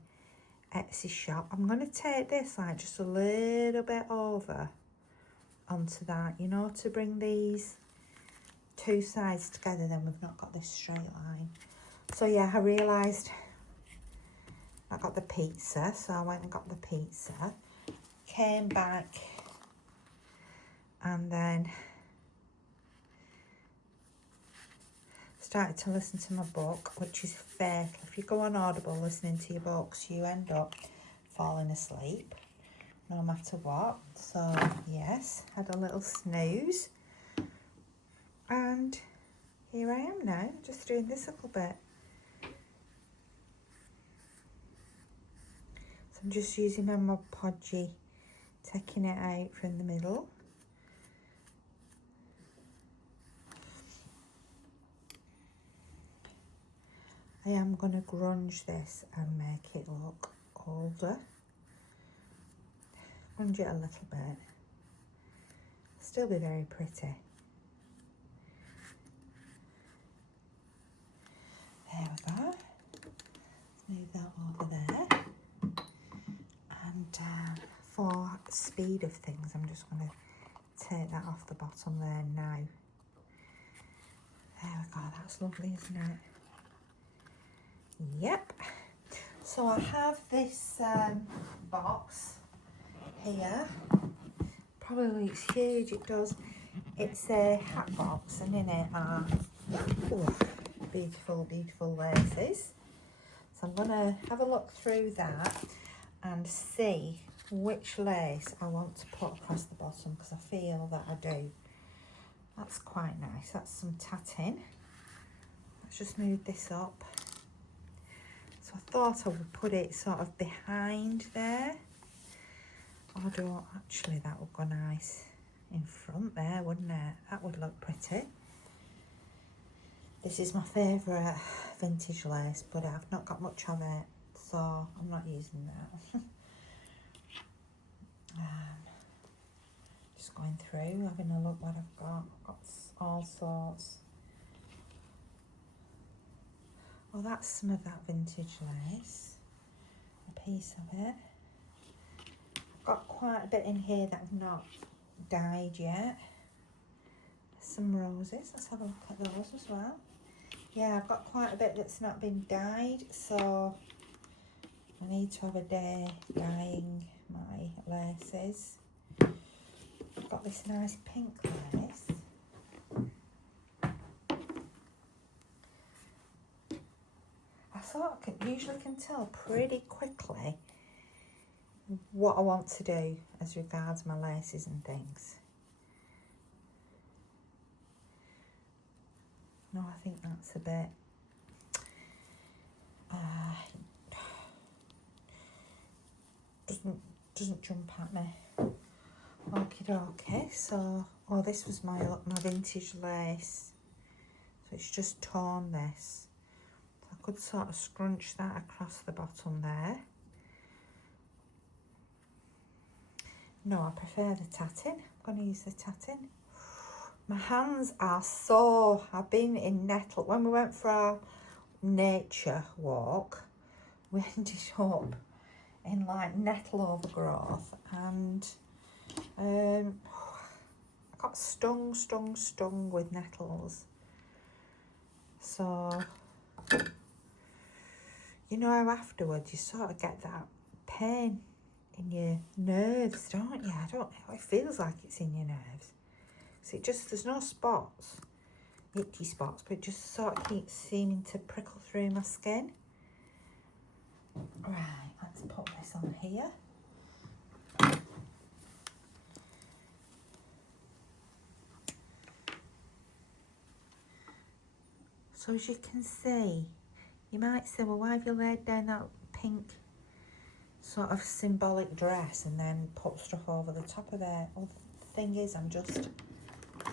Etsy shop. I'm going to take this like just a little bit over onto that, you know, to bring these two sides together. Then we've not got this straight line. So yeah, I realised I got the pizza, so I went and got the pizza, came back, and then started to listen to my book, which is fatal. If you go on Audible listening to your books, you end up falling asleep no matter what. So yes, had a little snooze, and here I am now, just doing this little bit. I'm just using my Mod Podgy, taking it out from the middle. I am going to grunge this and make it look older. Grunge it a little bit. Still be very pretty. There we go. Let's move that over there. And for speed of things, I'm just going to take that off the bottom there now. There we go. That's lovely, isn't it? Yep. So I have this box here. Probably looks huge. It does. It's a hat box, and in it are beautiful, beautiful laces. So I'm going to have a look through that and see which lace I want to put across the bottom, because I feel that I do. That's quite nice. That's some tatting. Let's just move this up. So I thought I would put it sort of behind there. Although actually that would go nice in front there, wouldn't it? That would look pretty. This is my favourite vintage lace, but I've not got much of it, so I'm not using that. Just going through, having a look what I've got. I've got all sorts. Well, that's some of that vintage lace, a piece of it. I've got quite a bit in here that I've not dyed yet. Some roses, let's have a look at those as well. Yeah, I've got quite a bit that's not been dyed, so I need to have a day dyeing my laces. I've got this nice pink lace. I usually can tell pretty quickly what I want to do as regards my laces and things. No, I think that's a bit doesn't jump at me. Okie dokie. So, oh, this was my vintage lace. So it's just torn this. I could sort of scrunch that across the bottom there. No, I prefer the tatting. I'm going to use the tatting. My hands are sore. I've been in nettle. When we went for our nature walk, we ended up in like nettle overgrowth, and I got stung with nettles. So, you know how afterwards you sort of get that pain in your nerves, don't you? I don't know, it feels like it's in your nerves. So it just, there's no spots, itchy spots, but it just sort of keeps seeming to prickle through my skin. Right, let's put this on here. So as you can see, you might say, well, why have you laid down that pink sort of symbolic dress and then put stuff over the top of it? Well, the thing is, I'm just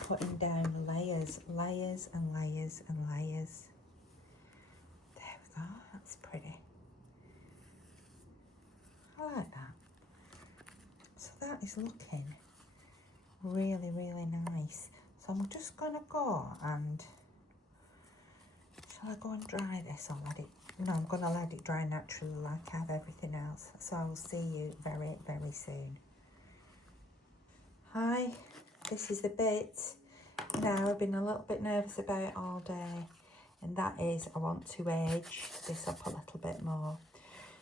putting down layers, layers and layers and layers. There we go, that's pretty. I like that. So that is looking really, really nice. So I'm just gonna go and, shall I go and dry this or let it? No, I'm gonna let it dry naturally like I have everything else. So I will see you very, very soon. Hi, this is the bit now I've been a little bit nervous about all day, and that is I want to age this up a little bit more.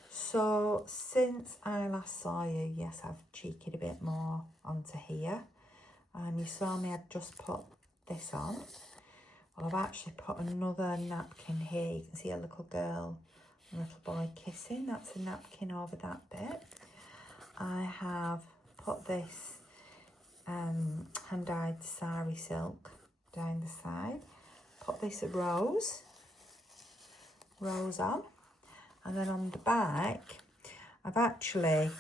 So since I last saw you, yes, I've cheeked a bit more onto here. You saw me, I'd just put this on. Well, I've actually put another napkin here. You can see a little girl and a little boy kissing. That's a napkin over that bit. I have put this hand-dyed sari silk down the side. Put this rose on. And then on the back, I've actually,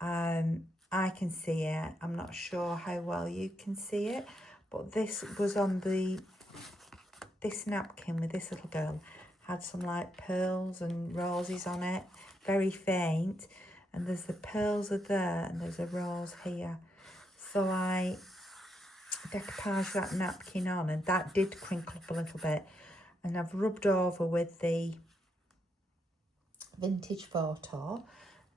I can see it. I'm not sure how well you can see it, but this was on this napkin with this little girl. Had some like pearls and roses on it, very faint. And there's the pearls are there and there's a rose here. So I decoupaged that napkin on, and that did crinkle up a little bit. And I've rubbed over with the vintage photo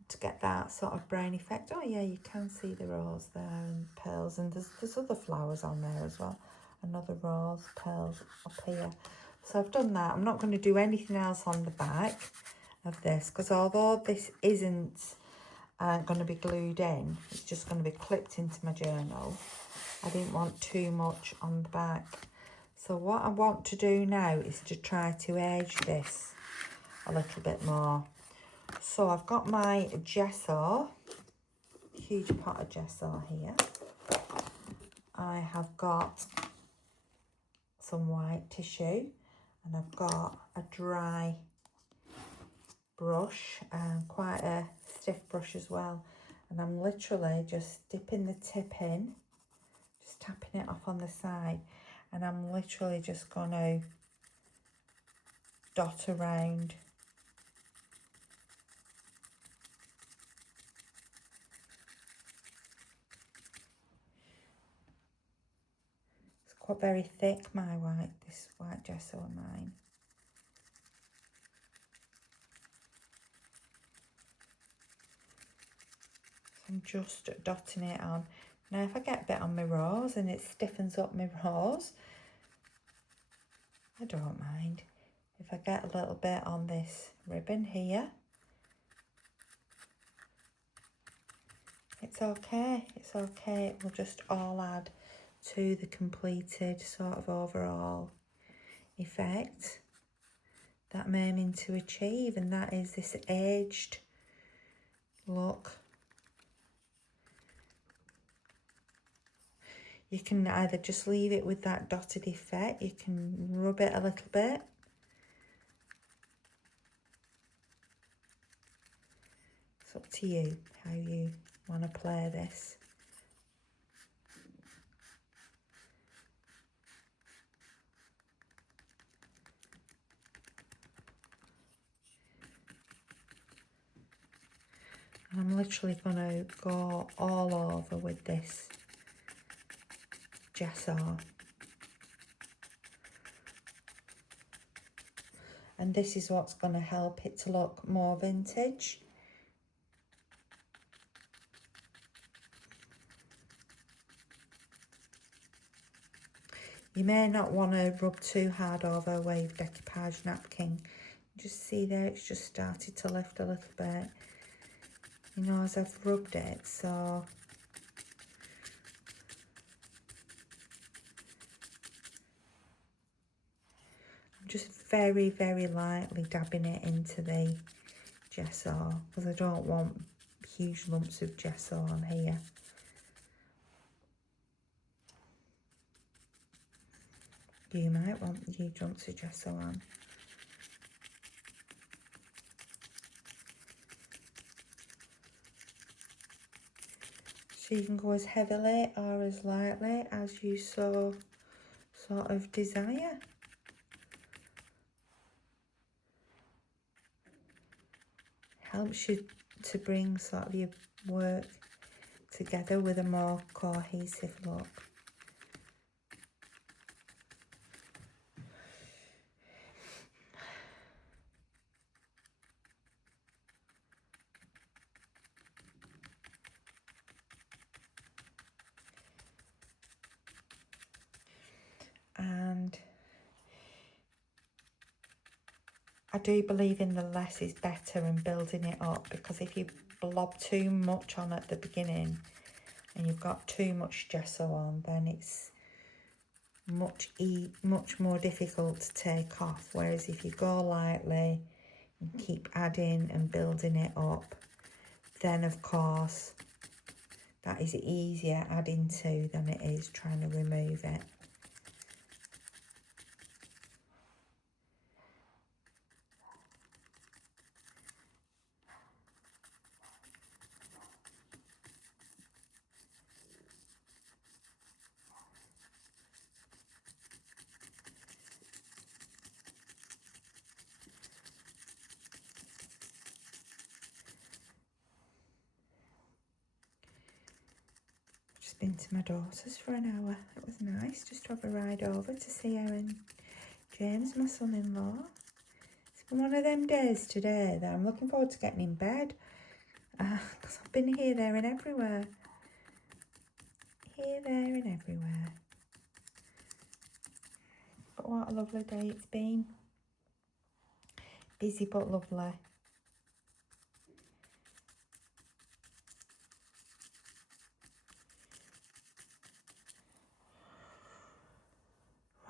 to get that sort of brown effect. Oh yeah, you can see the rose there and pearls, and there's other flowers on there as well. Another rose, pearls up here. So I've done that. I'm not going to do anything else on the back of this, because although this isn't going to be glued in, it's just going to be clipped into my journal. I didn't want too much on the back. So what I want to do now is to try to edge this a little bit more. So I've got my gesso, huge pot of gesso here. I have got some white tissue, and I've got a dry brush, quite a stiff brush as well. And I'm literally just dipping the tip in, just tapping it off on the side, and I'm literally just going to dot around. It's quite very thick, this white gesso of mine. So I'm just dotting it on. Now if I get a bit on my rose and it stiffens up my rose, I don't mind. If I get a little bit on this ribbon here, it's okay, it's okay. It will just all add to the completed sort of overall effect that I'm aiming to achieve, and that is this edged look. You can either just leave it with that dotted effect, you can rub it a little bit. It's up to you how you want to play this. And I'm literally going to go all over with this gesso. And this is what's going to help it to look more vintage. You may not want to rub too hard over a wave decoupage napkin. Just see there, it's just started to lift a little bit, you know, as I've rubbed it. So I'm just very, very lightly dabbing it into the gesso, because I don't want huge lumps of gesso on here. You might want huge lumps of gesso on. So you can go as heavily or as lightly as you so sort of desire. Helps you to bring sort of your work together with a more cohesive look. And I do believe in the less is better and building it up, because if you blob too much on at the beginning and you've got too much gesso on, then it's much more difficult to take off. Whereas if you go lightly and keep adding and building it up, then of course that is easier adding to than it is trying to remove it. Just been to my daughter's for an hour. It was nice just to have a ride over to see her and James, my son-in-law. It's been one of them days today that I'm looking forward to getting in bed. Because I've been here, there and everywhere. Here, there and everywhere. But what a lovely day it's been. Busy but lovely.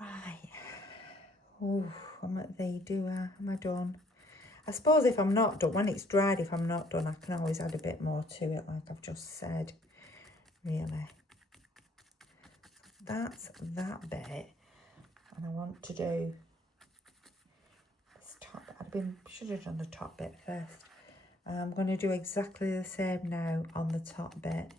Right. Oh, I'm at the doer. Am I done? I suppose if I'm not done, when it's dried, if I'm not done, I can always add a bit more to it, like I've just said. Really. That's that bit. And I want to do this top. Should have done the top bit first. I'm going to do exactly the same now on the top bit.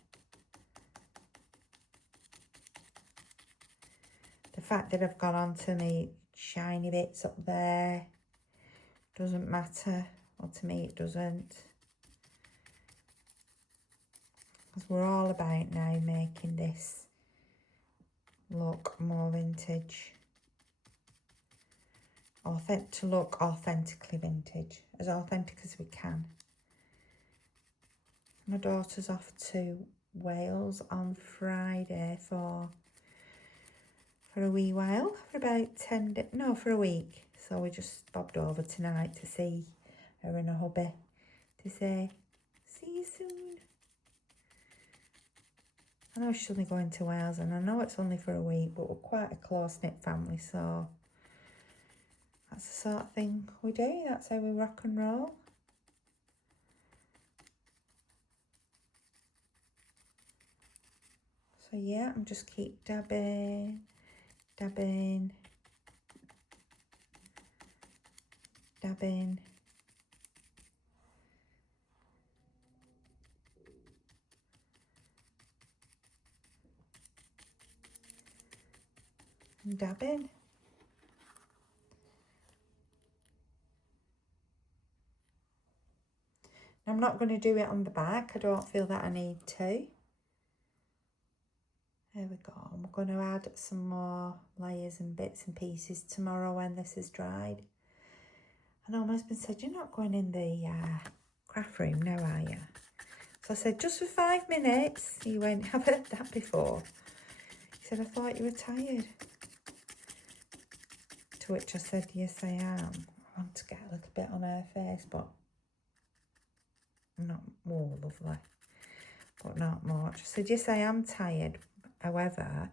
The fact that I've gone on to me shiny bits up there doesn't matter. Well, to me it doesn't. Because we're all about now making this look more vintage. To look authentically vintage. As authentic as we can. My daughter's off to Wales on Friday for a wee while, for about 10 days, no, for a week. So we just bobbed over tonight to see her and her hubby, to say, see you soon. I know she's only going to Wales and I know it's only for a week, but we're quite a close-knit family, so that's the sort of thing we do. That's how we rock and roll. So yeah, I'm just keep dabbing, dabbing, dabbing. And dabbing. I'm not going to do it on the back. I don't feel that I need to. There we go. I'm going to add some more layers and bits and pieces tomorrow when this is dried. I know my husband said, you're not going in the craft room now, are you? So I said, just for 5 minutes. He went, I've heard that before. He said, I thought you were tired. To which I said, yes, I am. I want to get a little bit on her face, but not more, lovely. But not much. I said, yes, I am tired. However,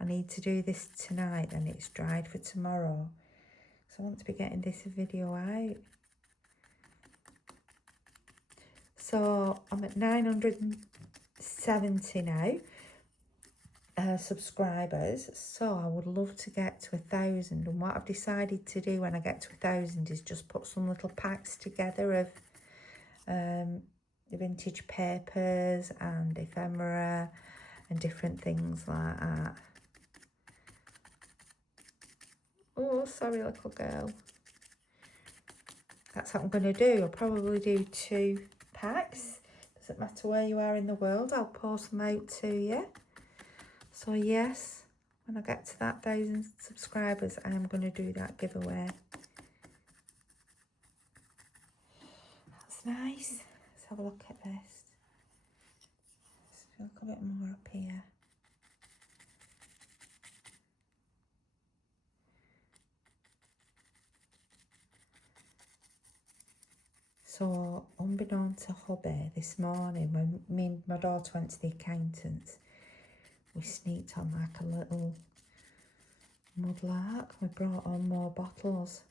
I need to do this tonight and it's dried for tomorrow. So I want to be getting this video out. So I'm at 970 now subscribers. So I would love to get to 1,000. And what I've decided to do when I get to 1,000 is just put some little packs together of the vintage papers and ephemera and different things like that. Oh, sorry, little girl. That's what I'm going to do. I'll probably do 2 packs. Doesn't matter where you are in the world, I'll post them out to you. So yes, when I get to that 1,000 subscribers, I am going to do that giveaway. That's nice. Let's have a look at this. Let's look a bit more up here. So, unbeknown to hubby, this morning when me and my daughter went to the accountant's, we sneaked on like a little mudlark. We brought on more bottles.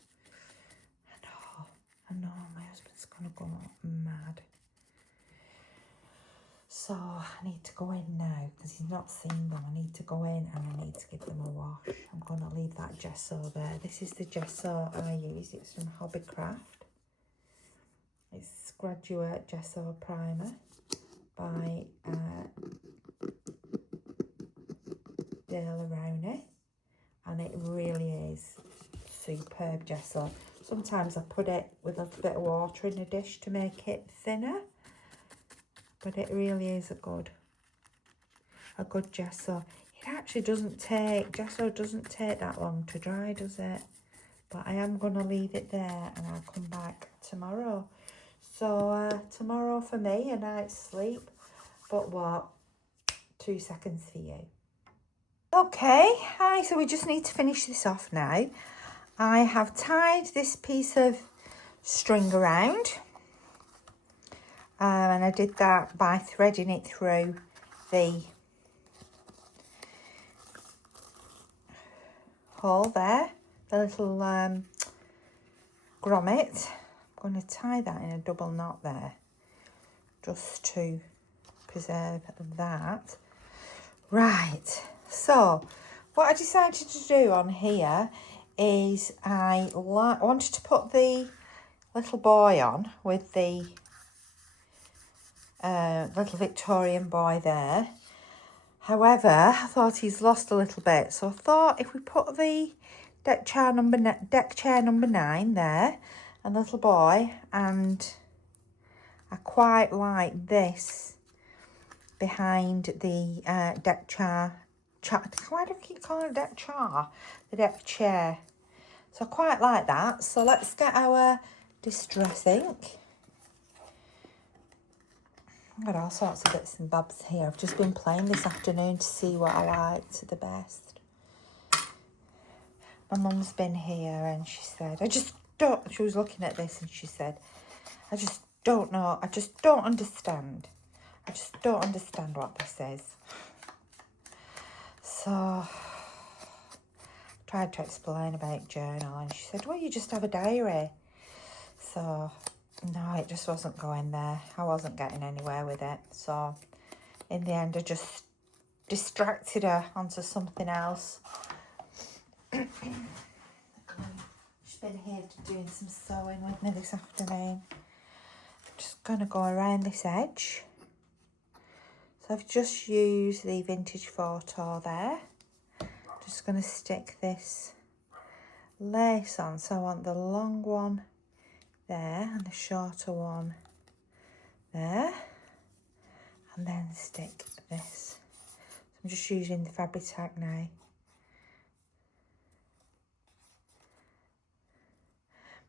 I know, my husband's gonna go mad. So I need to go in now because he's not seen them. I need to go in and I need to give them a wash. I'm gonna leave that gesso there. This is the gesso I use. It's from Hobbycraft. It's Graduate Gesso Primer by Dale Arowney, and it really is superb gesso. Sometimes I put it with a bit of water in a dish to make it thinner, but it really is a good. a good gesso. It actually doesn't take, gesso doesn't take that long to dry, does it? But I am going to leave it there and I'll come back tomorrow. So tomorrow for me, a night's sleep. But what? 2 seconds for you. Okay, hi, so we just need to finish this off now. I have tied this piece of string around. And I did that by threading it through the hole there, the little grommet. I'm going to tie that in a double knot there, just to preserve that. Right, so what I decided to do on here is I wanted to put the little boy on with the little Victorian boy there. However, I thought he's lost a little bit, so I thought if we put the deck chair number 9 there, and little boy, and I quite like this behind the deck chair. Why do I keep calling it deck chair? The deck chair. So I quite like that. So let's get our distress ink. I've got all sorts of bits and bobs here. I've just been playing this afternoon to see what I liked the best. My mum's been here and she said, she was looking at this and she said, I just don't know, I just don't understand. I just don't understand what this is. So I tried to explain about journal and she said, well, you just have a diary. So no, it just wasn't going there. I wasn't getting anywhere with it. So in the end, I just distracted her onto something else. She's been here doing some sewing with me this afternoon. I'm just going to go around this edge. So I've just used the vintage photo there. Just going to stick this lace on. So I want the long one there and the shorter one there. And then stick this. So I'm just using the fabric tack now.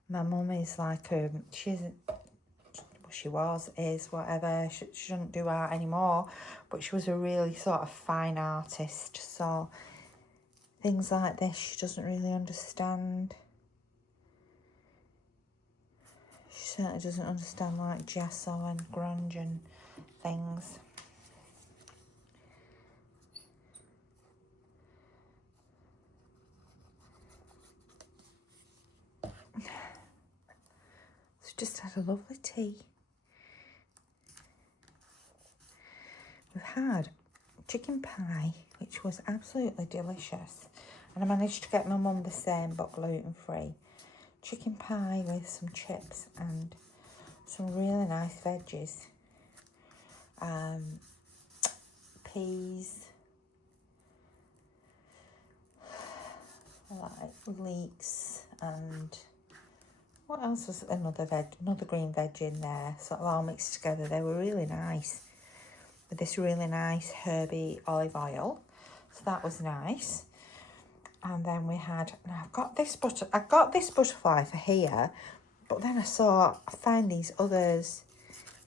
My mum is like, she isn't, she was, is, whatever, she shouldn't do art anymore, but she was a really sort of fine artist, so things like this she doesn't really understand. She certainly doesn't understand like gesso and grunge and things. So just had a lovely tea. We've had chicken pie, which was absolutely delicious. And I managed to get my mum the same, but gluten-free. Chicken pie with some chips and some really nice veggies. Peas. Like leeks and what else was another green veg in there, sort of all mixed together. They were really nice with this really nice herby olive oil, so that was nice. And then we had, now I got this butterfly for here, but then I found these others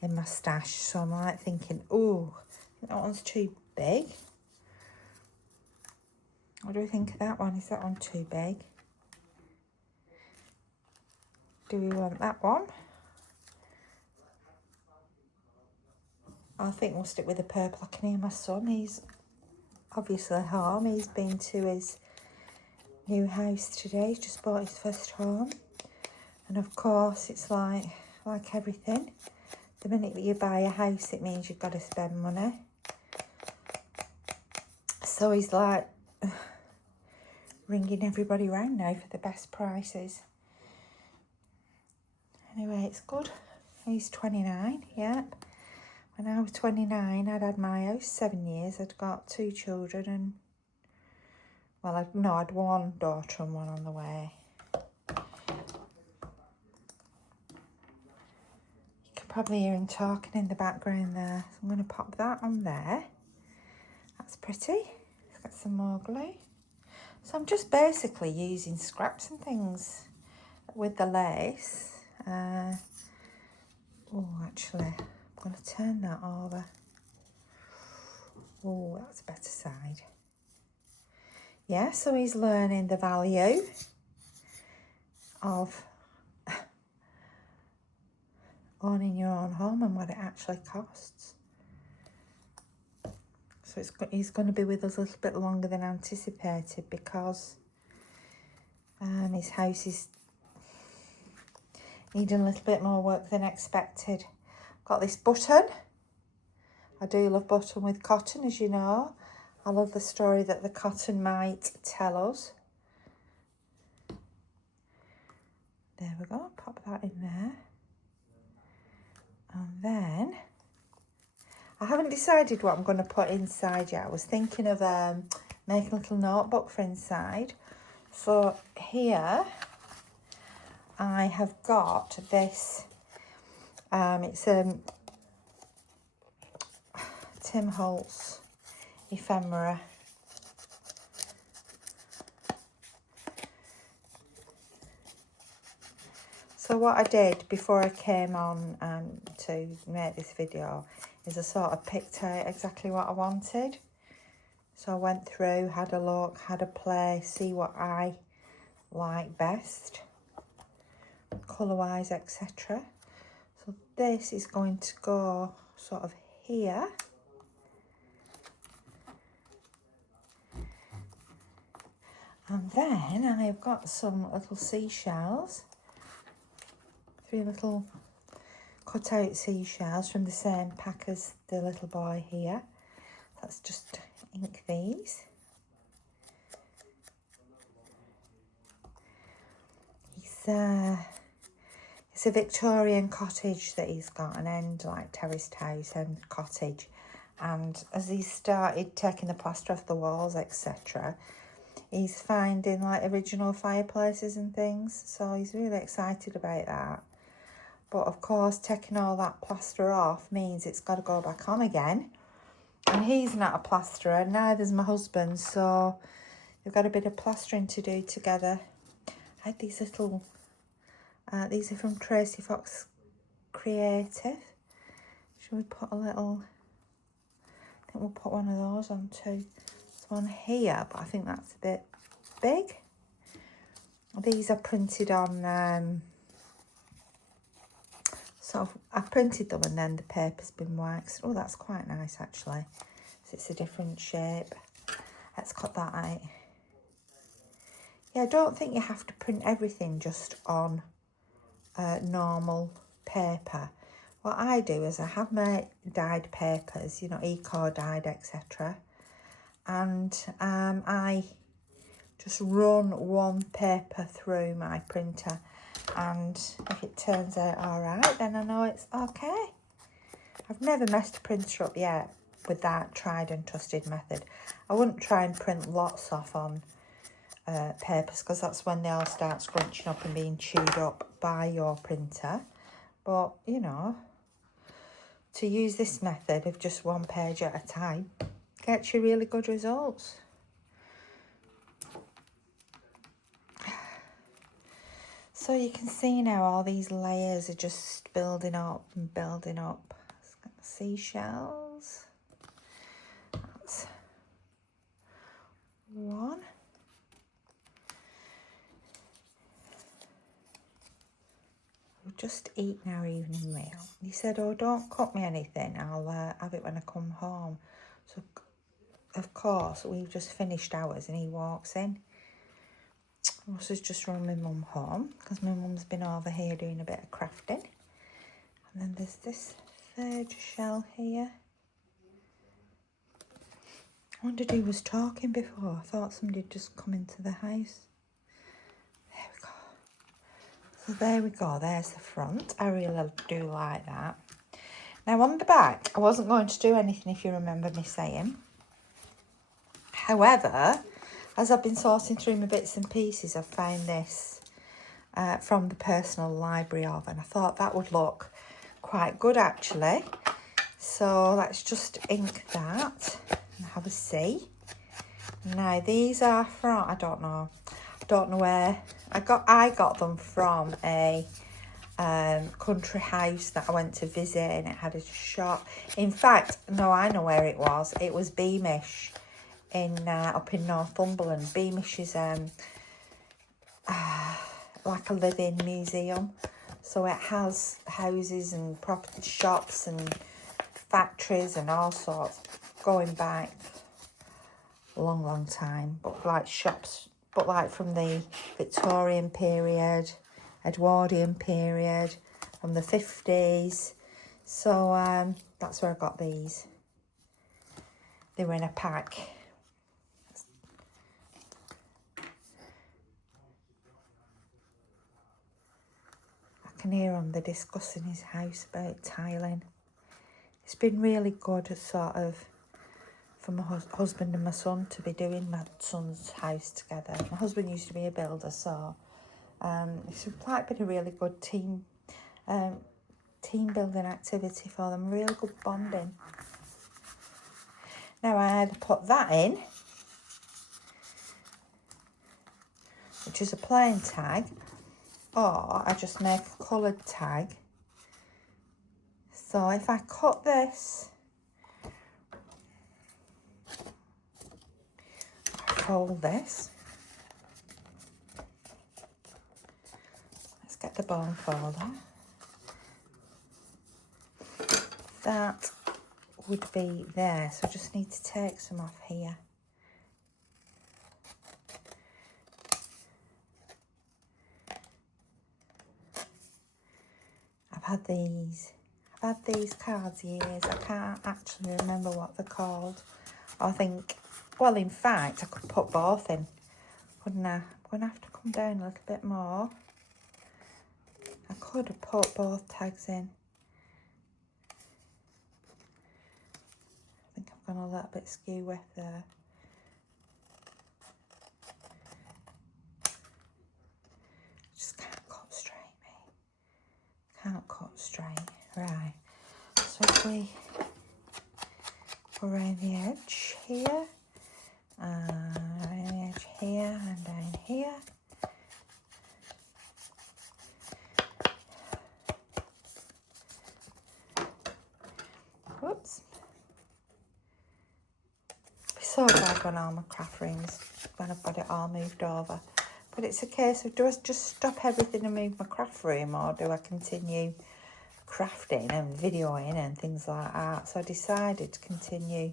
in my stash, so I'm like thinking, oh, that one's too big. What do we think of that one? Is that one too big? Do we want that one? I think we'll stick with the purple. I can hear my son. He's obviously home. He's been to his new house today. He's just bought his first home. And of course, it's like everything. The minute that you buy a house, it means you've got to spend money. So he's like ringing everybody round now for the best prices. Anyway, it's good. He's 29, yep. When I was 29, I'd had my house 7 years. I'd got 2 children and, well, I'd one daughter and one on the way. You can probably hear him talking in the background there. So I'm going to pop that on there. That's pretty. Let's get some more glue. So I'm just basically using scraps and things with the lace. Oh, actually, I'm going to turn that over. Oh, that's a better side. Yeah, so he's learning the value of owning your own home and what it actually costs. So he's going to be with us a little bit longer than anticipated because his house is needing a little bit more work than expected. Got this button. I do love button with cotton, as you know. I love the story that the cotton might tell us. There we go, pop that in there. And then, I haven't decided what I'm going to put inside yet. I was thinking of making a little notebook for inside. So here, I have got this, it's Tim Holtz ephemera. So what I did before I came on to make this video is I sort of picked out exactly what I wanted. So I went through, had a look, had a play, see what I like best, colour-wise, etc. So this is going to go sort of here. And then I've got some little seashells, 3 little cut out seashells from the same pack as the little boy here. Let's just ink these. It's a Victorian cottage that he's got, an end like terraced house and cottage. And as he started taking the plaster off the walls, etc., he's finding like original fireplaces and things. So he's really excited about that. But of course, taking all that plaster off means it's got to go back on again. And he's not a plasterer, neither's my husband. So we've got a bit of plastering to do together. I had these little, these are from Tracy Fox Creative. Shall we put a little, I think we'll put one of those on too. There's one here, but I think that's a bit big. These are printed on, so I printed them and then the paper's been waxed. Oh, that's quite nice actually. So it's a different shape. Let's cut that out. Yeah, I don't think you have to print everything just on normal paper. What I do is I have my dyed papers, you know, eco dyed, etc. And I just run one paper through my printer, and if it turns out all right, then I know it's okay. I've never messed a printer up yet with that tried and trusted method. I wouldn't try and print lots off on papers, because that's when they all start scrunching up and being chewed up by your printer. But, you know, to use this method of just one page at a time gets you really good results. So you can see now all these layers are just building up and building up. Seashells. That's one. We'll just eat our evening meal. He said, oh, don't cook me anything. I'll have it when I come home. So, of course, we've just finished ours and he walks in. Ross has just run my mum home because my mum's been over here doing a bit of crafting. And then there's this third shell here. I wondered who was talking before. I thought somebody had just come into the house. There we go. So there we go. There's the front. I really do like that. Now on the back, I wasn't going to do anything, if you remember me saying. However, as I've been sorting through my bits and pieces, I've found this from the personal library of, and I thought that would look quite good actually. So let's just ink that and have the sea. Now these are from, I don't know where I got them from a country house that I went to visit, and it had a shop. In fact, no, I know where it was. It was Beamish in up in Northumberland. Beamish is like a living museum, so it has houses and property shops and factories and all sorts, going back a long time, but like shops, but like from the Victorian period, Edwardian period, from the 50s. So that's where I got these. They were in a pack. I can hear them, they're discussing his house about tiling. It's been really good, sort of, for my husband and my son to be doing my son's house together. My husband used to be a builder, so it's like been a really good team building activity for them. Really good bonding. Now I either put that in, which is a plain tag, or I just make a coloured tag. So if I cut this, fold this. Let's get the bone folder. That would be there, so I just need to take some off here. I've had these cards years. I can't actually remember what they're called. I think, well, in fact, I could put both in, couldn't I? I'm going to have to come down a little bit more. I could have put both tags in. I think I've gone a little bit skew with there. Just can't cut straight, me. Can't cut straight. Right. So if we go around the edge here, around the edge here and down here. Whoops. I'm so glad when all my craft rings, when I've got it all moved over. But it's a case of, do I just stop everything and move my craft room, or do I continue crafting and videoing and things like that? So I decided to continue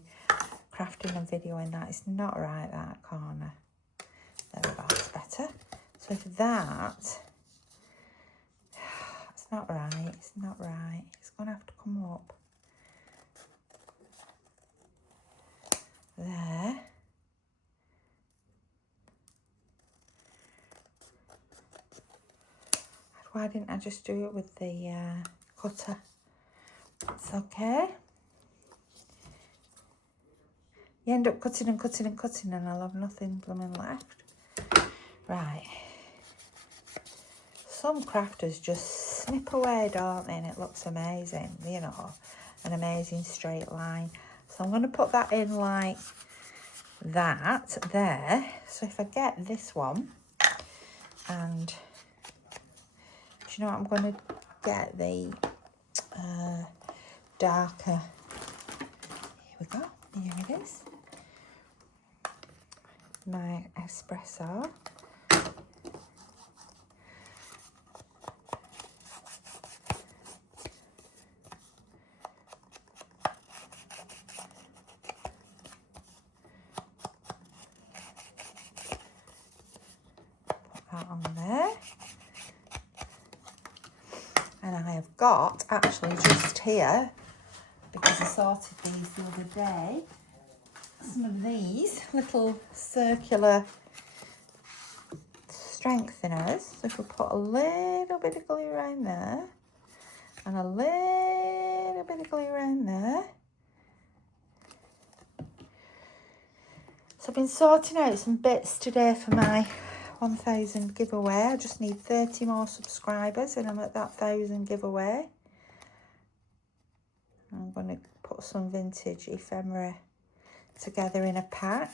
crafting and videoing that. It's not right, that corner. There we go, it's better. So if that, it's not right, it's not right. It's going to have to come up. There. Why didn't I just do it with the cutter? It's okay. You end up cutting and cutting and cutting, and I'll have nothing blooming left. Right. Some crafters just snip away, don't they? And it looks amazing, you know, an amazing straight line. So I'm going to put that in like that there. So if I get this one, and do you know what, I'm going to get the darker. Here we go. Here it is. My espresso. On there, and I have got actually just here, because I sorted these the other day, some of these little circular strengtheners. So if we put a little bit of glue around there and a little bit of glue around there. So I've been sorting out some bits today for my 1,000 giveaway. I just need 30 more subscribers and I'm at that 1,000 giveaway. I'm going to put some vintage ephemera together in a pack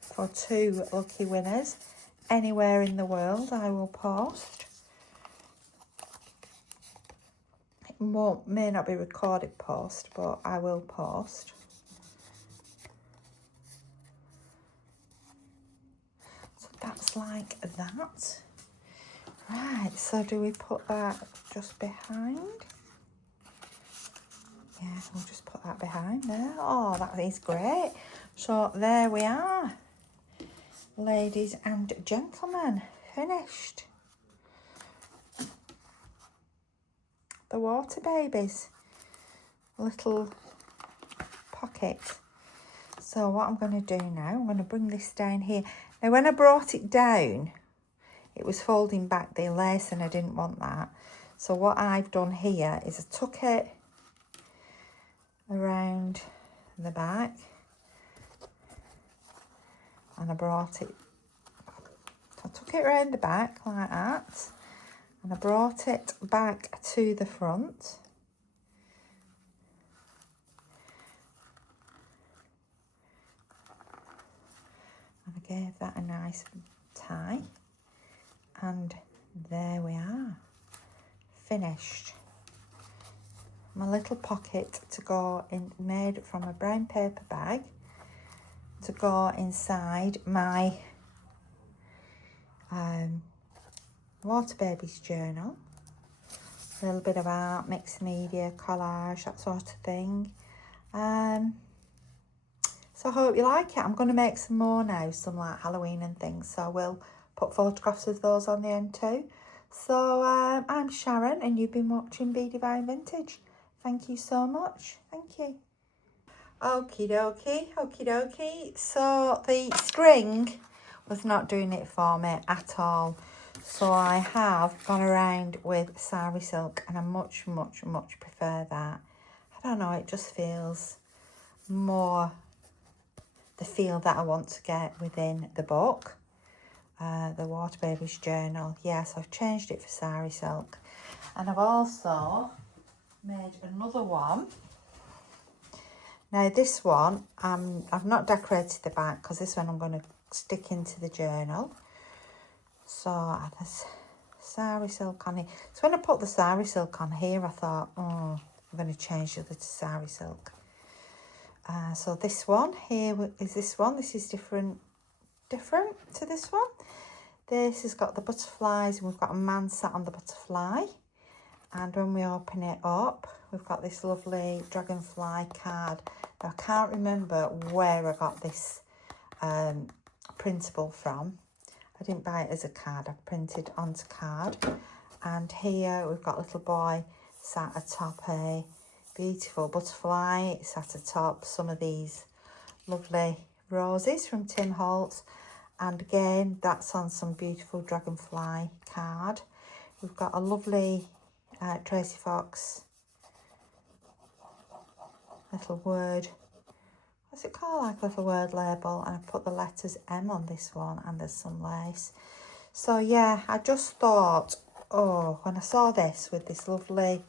for 2 lucky winners anywhere in the world. I will post. It may not be recorded post, but I will post. So that's like that. Right, so do we put that just behind? Yeah, we'll just put that behind there. Oh, that is great. So there we are, ladies and gentlemen, finished. The water babies, little pocket. So what I'm going to do now, I'm going to bring this down here. Now when I brought it down, it was folding back the lace and I didn't want that. So what I've done here is I took it around the back and I brought it, I took it around the back like that and I brought it back to the front. And I gave that a nice tie. And there we are, finished. My little pocket to go in, made from a brown paper bag, to go inside my water babies journal. A little bit of art, mixed media, collage, that sort of thing. So I hope you like it. I'm going to make some more now, some like Halloween and things, so I will put photographs of those on the end too. So I'm Sharon and you've been watching Be Divine Vintage. Thank you so much. Thank you. Okie dokie, okie dokie. So the string was not doing it for me at all. So I have gone around with sari silk and I much prefer that. I don't know, it just feels more the feel that I want to get within the book. The Water Babies Journal. Yes, I've changed it for sari silk. And I've also made another one. Now this one, I've not decorated the back because this one I'm going to stick into the journal. So there's sari silk on it. So when I put the sari silk on here, I thought, oh, I'm going to change the other to sari silk. So this one here is this one. This is different to this one. This has got the butterflies and we've got a man sat on the butterfly. And when we open it up, we've got this lovely dragonfly card. Now, I can't remember where I got this printable from. I didn't buy it as a card. I printed onto card. And here we've got a little boy sat atop a beautiful butterfly. It's sat atop some of these lovely roses from Tim Holtz. And again, that's on some beautiful dragonfly card. We've got a lovely Tracy Fox little word, what's it called, like a little word label, and I put the letters M on this one, and there's some lace. So yeah, I just thought, oh, when I saw this with this lovely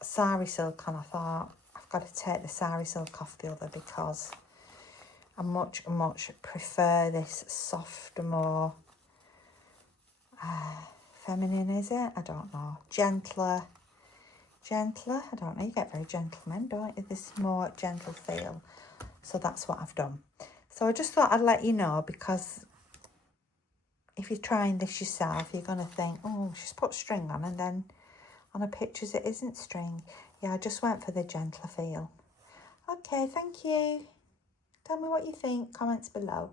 sari silk on, I thought I've got to take the sari silk off the other because I much prefer this softer, more feminine, is it? I don't know. Gentler. I don't know. You get very gentlemen, don't you? This more gentle feel. So that's what I've done. So I just thought I'd let you know, because if you're trying this yourself, you're going to think, oh, she's put string on, and then on her pictures it isn't string. Yeah, I just went for the gentler feel. Okay, thank you. Tell me what you think. Comments below.